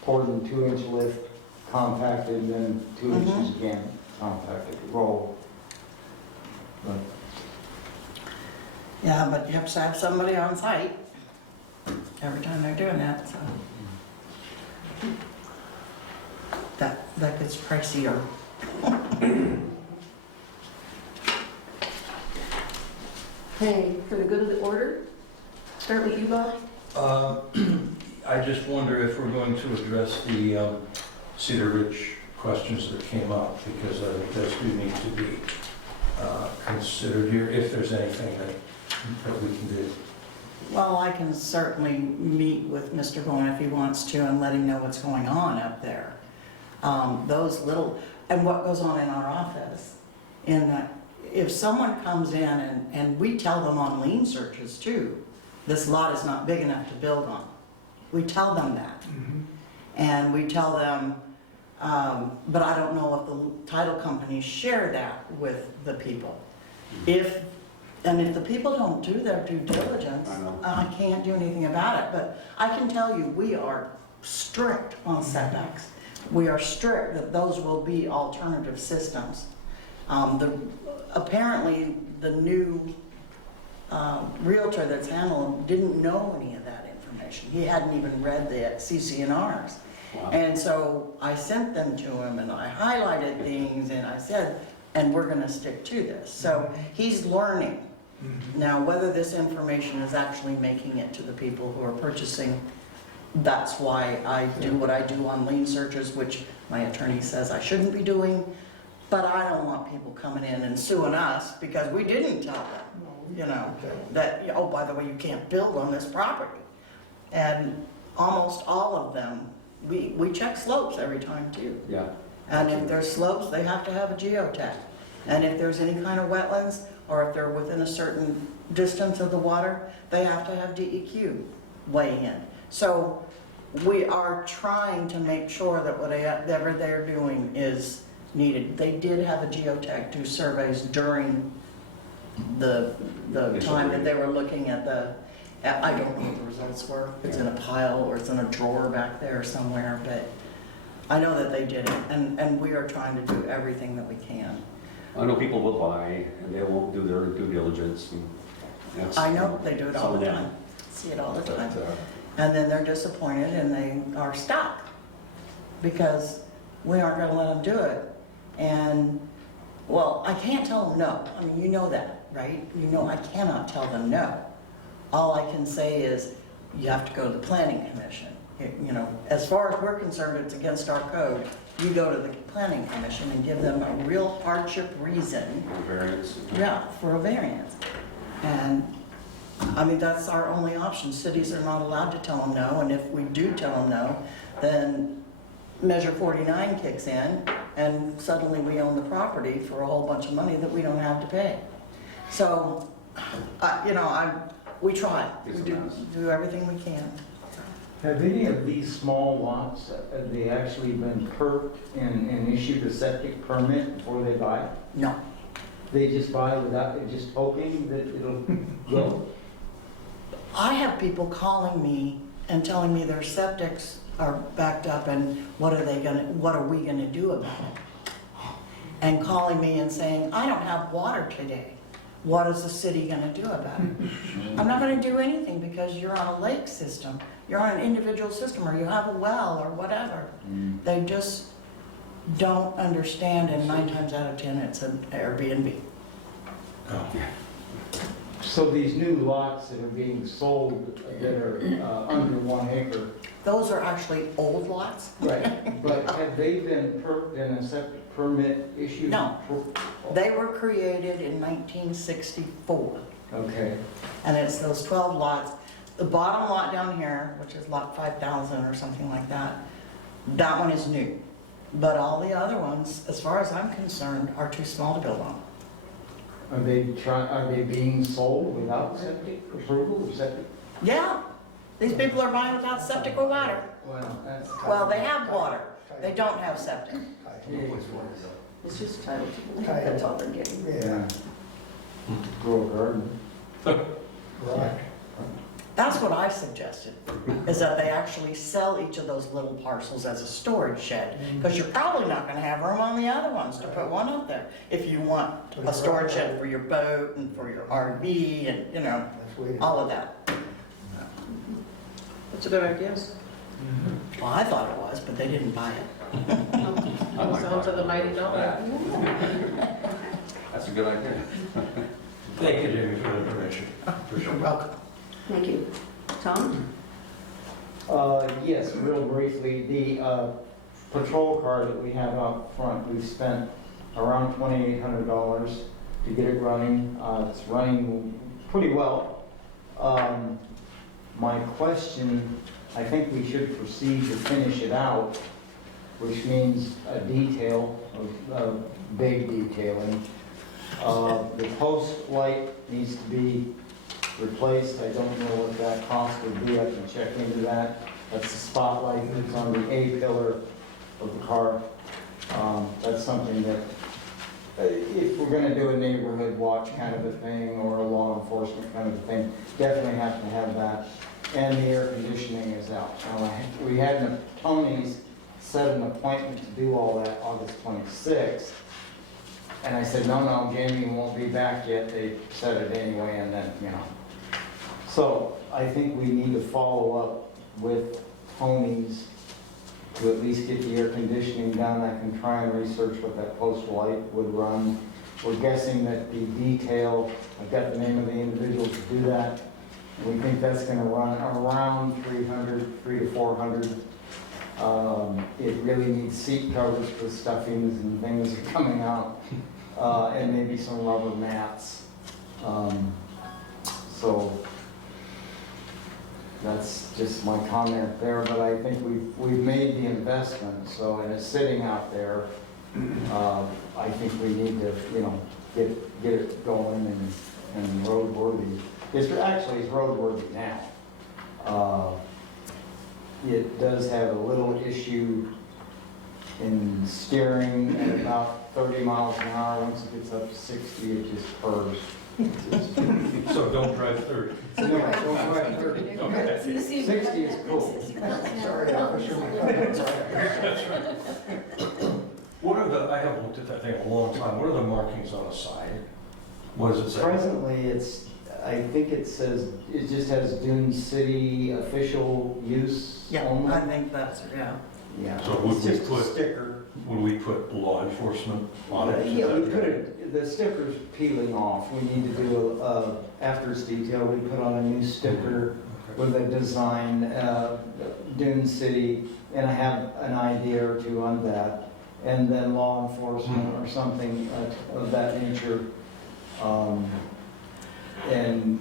poured in 2 inch lift, compacted, and then 2 inches again, compacted, roll. But Yeah, but you have to have somebody on site every time they're doing that, so. That gets pricier. Okay, for the good of the order, start with you, Bob. I just wonder if we're going to address the Cedar Ridge questions that came up, because I think those do need to be considered here, if there's anything that we can do. Well, I can certainly meet with Mr. Bowen if he wants to and let him know what's going on up there. Those little, and what goes on in our office, in that if someone comes in and we tell them on lien searches too, this lot is not big enough to build on. We tell them that. And we tell them, but I don't know if the title companies share that with the people. If the people don't do their due diligence, I know. I can't do anything about it. But I can tell you, we are strict on setbacks. We are strict that those will be alternative systems. Apparently, the new realtor that's handling them didn't know any of that information. He hadn't even read the CC&Rs. Wow. And so I sent them to him and I highlighted things and I said, and we're gonna stick to this. So he's learning. Now, whether this information is actually making it to the people who are purchasing, that's why I do what I do on lien searches, which my attorney says I shouldn't be doing. But I don't want people coming in and suing us because we didn't tell them, you know, that, oh, by the way, you can't build on this property. And almost all of them, we check slopes every time too. Yeah. And if there's slopes, they have to have a geotech. And if there's any kind of wetlands, or if they're within a certain distance of the water, they have to have DEQ weigh in. So we are trying to make sure that whatever they're doing is needed. They did have a geotech do surveys during the time that they were looking at I don't know what the results were. It's in a pile or it's in a drawer back there somewhere, but I know that they did it, and we are trying to do everything that we can. I know people will buy and they won't do their due diligence. And that's- I know they do it all some of the them. time, see it all the But, time. And then they're disappointed and they are stuck because we aren't gonna let them do it. And, well, I can't tell them no. I mean, you know that, right? You know I cannot tell them no. All I can say is, you have to go to the planning commission. You know, as far as we're concerned, it's against our code. You go to the planning commission and give them a real hardship reason. Variance. Yeah, for a variance. And, I mean, that's our only option. Cities are not allowed to tell them no, and if we do tell them no, then Measure 49 kicks in, and suddenly we own the property for a whole bunch of money that we don't have to pay. So, you know, we try. We do everything we can. Have any of these small lots, have they actually been perked and issued a septic permit before they buy? No. They just buy without, just hoping that it'll go? I have people calling me and telling me their septics are backed up and what are we gonna do about it? And calling me and saying, I don't have water today. What is the city gonna do about it? I'm not gonna do anything because you're on a lake system. You're on an individual system, or you have a well, or whatever. They just don't understand, and 9 times out of 10, it's an Airbnb. So these new lots that are being sold that are under 1 acre, Those are actually old lots. right, but have they been perked and a septic permit issued? No. They were created in 1964, Okay. and it's those 12 lots. The bottom lot down here, which is lot 5,000 or something like that, that one is new. But all the other ones, as far as I'm concerned, are too small to build on. Are they being sold without septic approval or septic? Yeah, these people are buying without septic or water. Well, that's. Well, they have water, they don't have septic. It's just title to the land, that's all they're getting. Yeah. Grow a garden. Right. That's what I suggested, is that they actually sell each of those little parcels as a storage shed, because you're probably not gonna have room on the other ones to put one up there. If you want a storage shed for your boat and for your RV and, you know, That's way to- all of that. That's a good idea. Well, I thought it was, but they didn't buy it. Goes on to the mighty dollar. That's a good idea. Thank you, Jamie, for the information. You're welcome. Thank you. Tom? Yes, real briefly, the patrol car that we have out front, we've spent around $2,800 to get it running. It's running pretty well. My question, I think we should proceed to finish it out, which means a detail, a big detailing. The post light needs to be replaced. I don't know what that cost would be. I can check into that. That's the spotlight that's on the A pillar of the car. That's something that, if we're gonna do a neighborhood watch kind of a thing or a law enforcement kind of a thing, definitely have to have that. And the air conditioning is out. Now, we had Tony's set an appointment to do all that August 26th. And I said, no, Jamie won't be back yet. They said it anyway, and then, you know. So I think we need to follow up with Tony's to at least get the air conditioning done. I can try and research what that post light would run. We're guessing that the detail, I've got the name of the individual to do that. We think that's gonna run around 300 to 400. It really needs seat covers for stuffings and things are coming out, and maybe some rubber mats. So that's just my comment there, but I think we've made the investment, so, and it's sitting out there. I think we need to, you know, get it going and roadworthy. It's roadworthy now. It does have a little issue in steering at about 30 miles an hour. Once it gets up to 60, it just curves. So don't drive 30. No, don't drive 30. Okay. 60 is cool. Sorry, officer. What are the, I haven't looked at that thing in a long time, what are the markings on the side? What does it say? Presently, I think it says, it just has Dune City official use Yeah, only. I think that's, yeah. Yeah. So would It's we just a put- sticker. Would we put law enforcement on it? Yeah, we put it, the sticker's peeling off. We need to do after it's detailed, we put on a new sticker with a design, Dune City, and I have an idea or two on that. And then law enforcement or something of that nature. And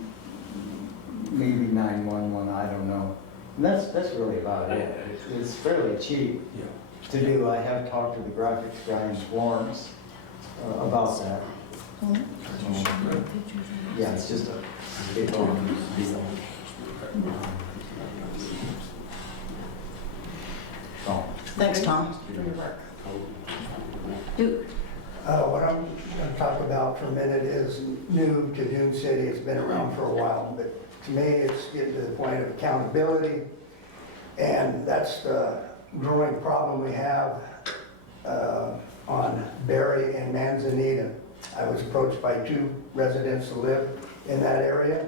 maybe 911, I don't know. And that's really about it. It's fairly cheap Yeah. to do. I have talked to the graphics guy in Florence about that. Yeah, it's just a big deal. So, Thanks, Tom, for your work. What I'm going to talk about for a minute is new to Dune City. It's been around for a while, but to me, it's getting to the point of accountability. And that's the growing problem we have on Berry and Manzanita. I was approached by 2 residents who live in that area.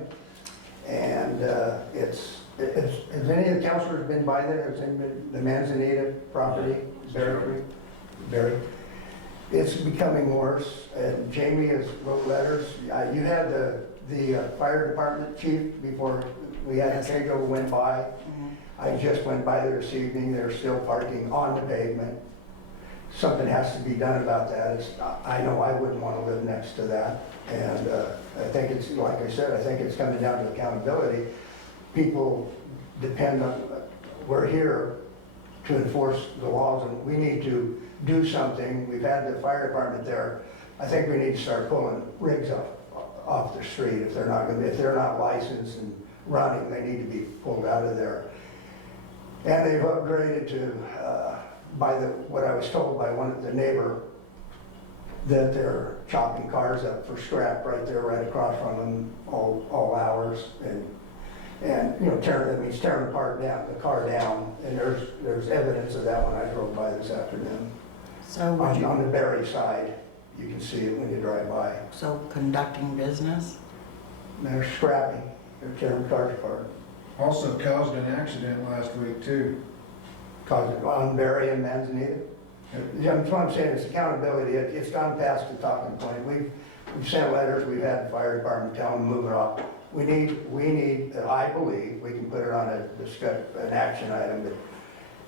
And has any of the counselors been by there? Has anybody, the Manzanita property, Berry? It's becoming worse, and Jamie has wrote letters. You had the fire department chief before we had a changeover went by. I just went by there this evening. They're still parking on the pavement. Something has to be done about that. I know I wouldn't want to live next to that. And I think it's, like I said, I think it's coming down to accountability. People depend on, we're here to enforce the laws, and we need to do something. We've had the fire department there. I think we need to start pulling rigs off the street. If they're not licensed and running, they need to be pulled out of there. And they've upgraded to, what I was told by the neighbor, that they're chopping cars up for scrap right there, right across from them, all hours, and you know, tearing the car down, and there's evidence of that when I drove by this afternoon. So On the Berry side, you can see it when you drive by. so conducting business? They're scrapping, they're tearing cars apart. Also caused an accident last week too. On Berry and Manzanita. Yeah, that's what I'm saying, it's accountability. It's gone past the talking point. We've sent letters, we've had the fire department tell them to move it off. We need, I believe, we can put it on an action item, but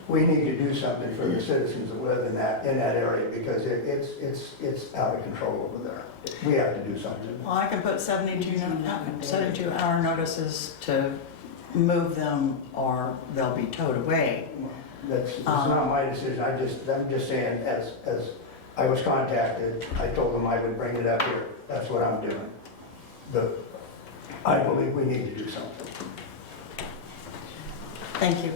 we need to do something for the citizens that live in that area, because it's out of control over there. We have to do something. Well, I can put 72-hour notices to move them, or they'll be towed away. It's not my decision. I'm just saying, as I was contacted, I told them I would bring it up here. That's what I'm doing. But I believe we need to do something. Thank you.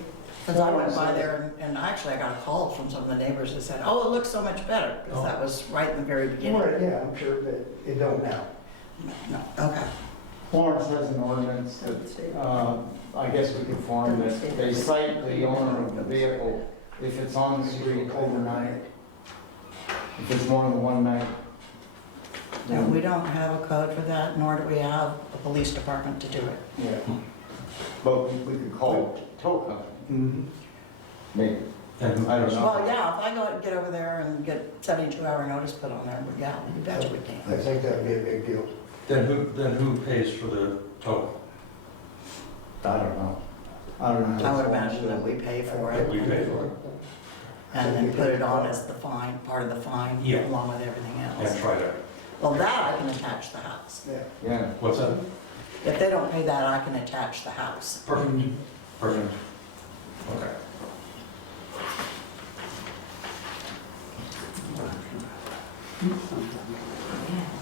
Because I went by there, and actually I got a call from some of the neighbors that said, oh, it looks so much better, because that was right in the very beginning. Well, yeah, I'm sure, but it don't now. No, okay. Florence has an ordinance that, I guess we could form that they cite the owner of the vehicle if it's on the street overnight. If it's more than one night. And we don't have a code for that, nor do we have a police department to do it. Yeah. But we could call tow company, Mhm. maybe. And I don't know. Well, yeah, if I get over there and get 72-hour notice put on there, yeah, you betcha we can. I think that'd be a big deal. Then who pays for the tow? I don't know. I don't know. I would imagine that we pay for it. We pay for it. And then put it on as the fine, part of the fine, Yeah. along with everything And else. try to, Well, that I can attach the house. Yeah. Yeah. what's that? If they don't pay that, I can attach the house. Perfect, perfect. Okay.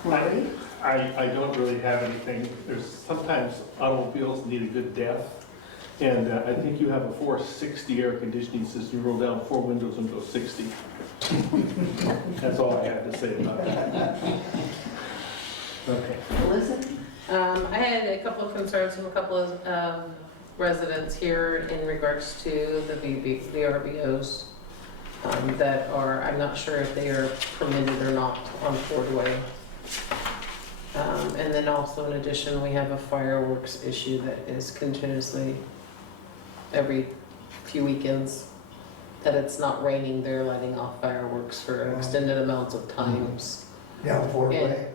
Marty? I don't really have anything. There's sometimes automobiles need a good death. And I think you have a 460 air conditioning system. You roll down 4 windows and go 60. That's all I have to say about that. Okay. Melissa? I had a couple of concerns from a couple of residents here in regards to the VRBOs that are, I'm not sure if they are permitted or not on Ford Way. And then also in addition, we have a fireworks issue that is continuously every few weekends, that it's not raining, they're lighting off fireworks for extended amounts of times. Down Ford Way.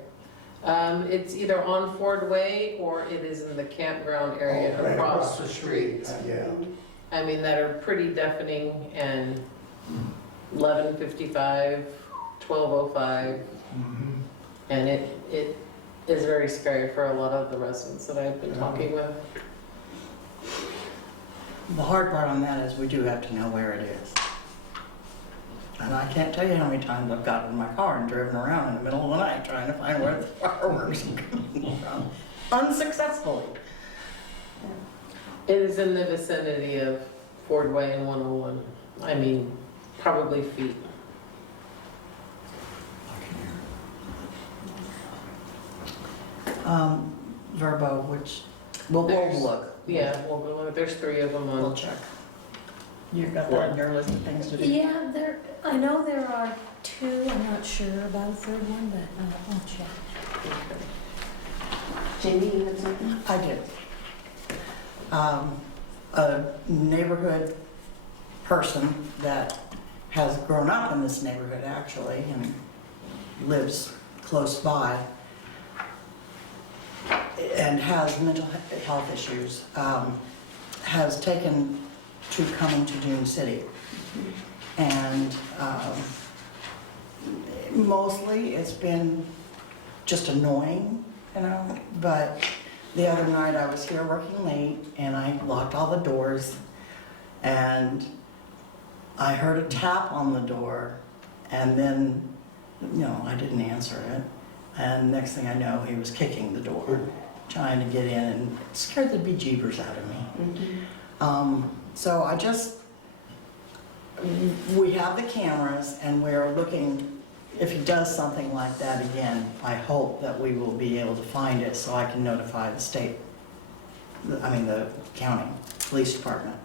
It's either on Ford Way or it is in the campground area Oh, right across the street. Yeah. I mean, that are pretty deafening, and 11:55, 12:05, and it is very scary for a lot of the residents that I've been talking with. The hard part on that is we do have to know where it is. And I can't tell you how many times I've gotten in my car and driven around in the middle of the night trying to find where the fireworks are coming from, unsuccessfully. It is in the vicinity of Ford Way and 101. I mean, probably feet. Verbo, which, we'll There's- look. Yeah, well, there's 3 of them We'll on. check. You've got that on your list of things to do? Yeah, I know there are 2, I'm not sure about a third one, but I'll check. Jamie, you had something? I did. A neighborhood person that has grown up in this neighborhood actually and lives close by and has mental health issues, has taken to coming to Dune City. And mostly it's been just annoying, you know, but the other night I was here working late and I locked all the doors and I heard a tap on the door and then, you know, I didn't answer it. And next thing I know, he was kicking the door, trying to get in, and it scared the bejeebers out of me. So I just, we have the cameras and we're looking, if he does something like that again, I hope that we will be able to find it so I can notify the state, the county, police department,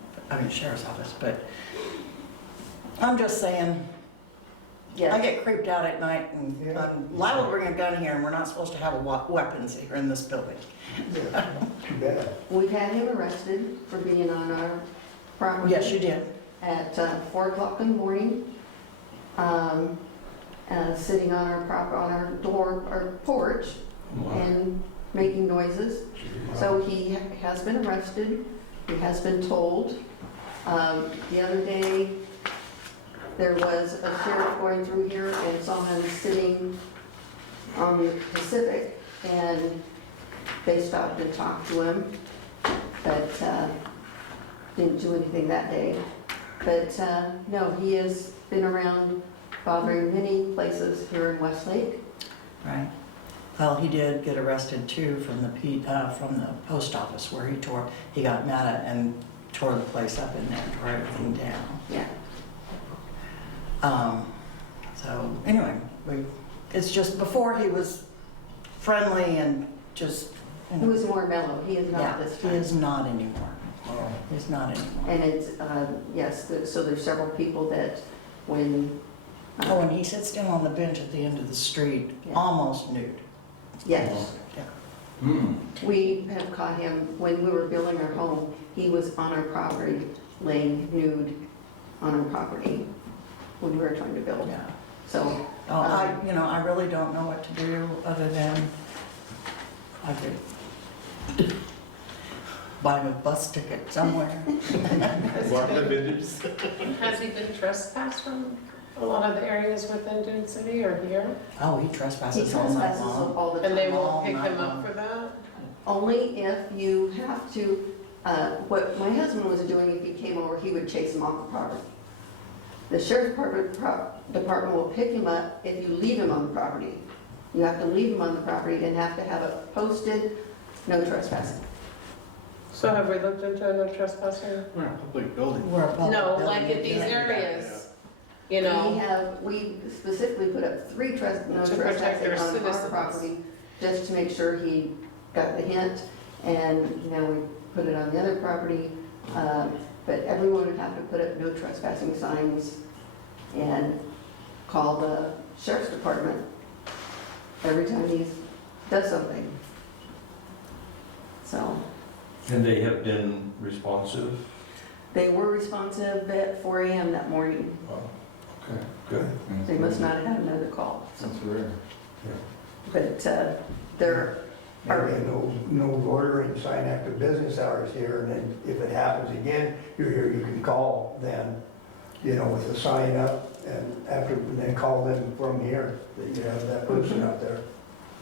sheriff's office, but I'm just saying, I get creeped out at night and I'm liable to bring a gun here and we're not supposed to have weapons here in this building. Yeah, too bad. We've had him arrested for being on our property. Yes, you did. At 4 o'clock in the morning, sitting on our door, our porch, and making noises. So he has been arrested, he has been told. The other day, there was a sheriff going through here and saw him sitting on the Pacific, and they stopped and talked to him, but didn't do anything that day. But no, he has been around bothering many places here in Westlake. Right. Well, he did get arrested too from the post office where he got mad at and tore the place up in there, tore everything down. Yeah. So anyway, it's just before he was friendly and just, you He know. was more mellow, he is Yeah, not this he time. is not anymore. He's not anymore. And it's, yes, so there's several people that when, Oh, and he sits down on the bench at the end of the street, Yeah. almost nude. yes, Yeah. we have caught him, when we were building our home, he was on our property, laying nude on our property when we were trying to build. Yeah. So, Oh, I really don't know what to do other than I could buy him a bus ticket somewhere. Has he been trespassed from a lot of the areas within Dune City or here? Oh, he he trespasses all night trespasses long. all the time. And they won't all pick night him long. up for that? Only if you have to, what my husband was doing, if he came over, he would chase him off the property. The sheriff's department will pick him up if you leave him on the property. You have to leave them on the property and have to have it posted, no trespassing. So have we looked into no trespassing? We're a public building. We're a public No, building. like in these areas, you know, We specifically put up 3 no To protect trespassing their on our citizens. property, just to make sure he got the hint, and now we put it on the other property. But everyone would have to put up no trespassing signs and call the sheriff's department every time he does something. So, And they have been responsive? they were responsive at 4 AM that morning. Oh, okay, good. They must not have had another call. That's rare. But they're, Maybe a no loitering sign after business hours here, and then if it happens again, you're here, you can call then, you know, with a sign up, and then call them from here, that you have that person out there.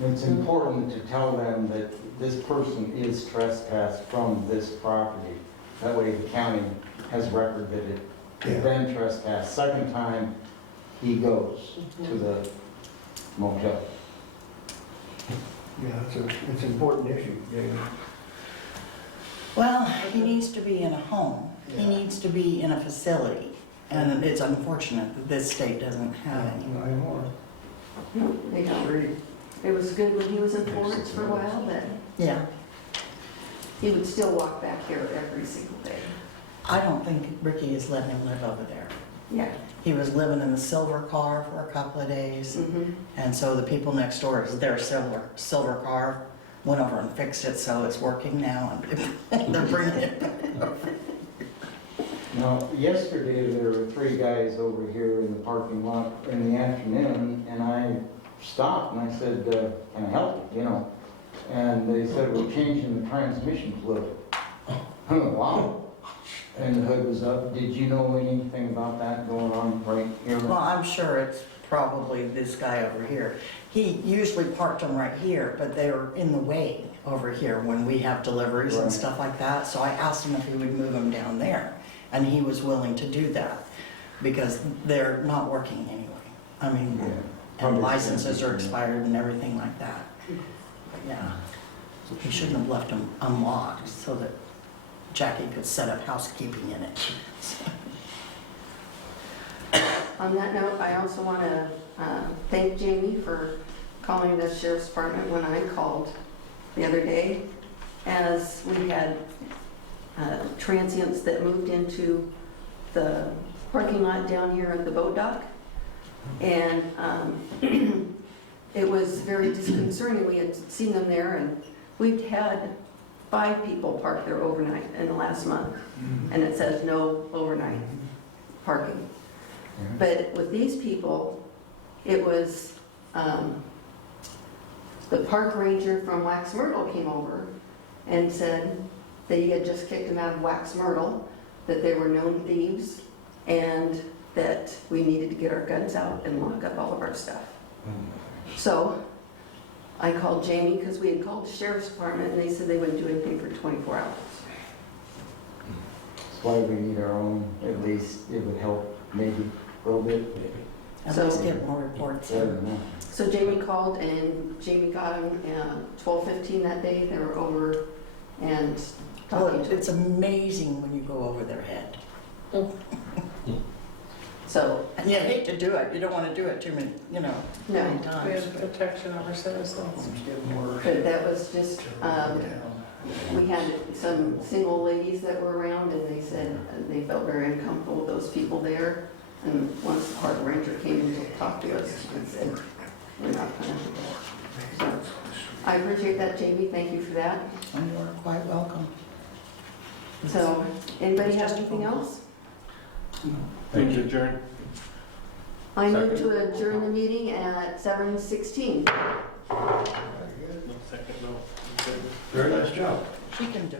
It's important to tell them that this person is trespassed from this property. That way the county has record that it Yeah. then trespassed. Second time, he goes to the motel. Yeah, it's an important issue, Jamie. Well, he needs to be in a home. He Yeah. needs to be in a facility. And it's unfortunate that this state doesn't have any. Not anymore. they don't. It was good when he was in Florence for a while, but Yeah. he would still walk back here every single day. I don't think Ricky is letting him live over there. Yeah. He was living in the silver car for a couple of days. Mhm. And so the people next door, their silver car, went over and fixed it, so it's working now, and they're bringing it back over. Now, yesterday, there were 3 guys over here in the parking lot in the afternoon, and I stopped and I said, can I help you, you know? And they said, we're changing the transmission fluid. Wow. And the hood was up. Did you know anything about that going on right here? Well, I'm sure it's probably this guy over here. He usually parked them right here, but they were in the way over here when we have deliveries and Right. stuff like that. So I asked him if he would move them down there, and he was willing to do that because they're not working anyway. I mean, Yeah. and licenses are expired and everything like that. But yeah, he shouldn't have left them unlocked so that Jackie could set up housekeeping in it. On that note, I also want to thank Jamie for calling the sheriff's department when I called the other day, as we had transients that moved into the parking lot down here at the boat dock. And it was very disconcerting. We had seen them there, and we'd had 5 people park there overnight in the last month, and it says no overnight parking. But with these people, it was, the park ranger from Wax Myrtle came over and said that he had just kicked them out of Wax Myrtle, that they were known thieves, and that we needed to get our guns out and lock up all of our stuff. So I called Jamie because we had called the sheriff's department, and they said they wouldn't do anything for 24 hours. That's why we need our own, at least it would help maybe a little bit. And So- let's get more reports. Better than that. So Jamie called, and Jamie got them 12:15 that day. They were over and Well, talking to it's amazing when you go over their head. So, And you hate to do it, you don't want to do it too many, no, many we times. have protection of our citizens. but that was just, we had some single ladies that were around, and they said they felt very uncomfortable with those people there. And once the park ranger came in to talk to us, he said, we're not gonna. So, I appreciate that, Jamie, thank you for that. And you're quite welcome. So, anybody have anything else? Thank you, Adjourn. I move to adjourn the meeting at 7:16. No second, no. Very nice job. She can do.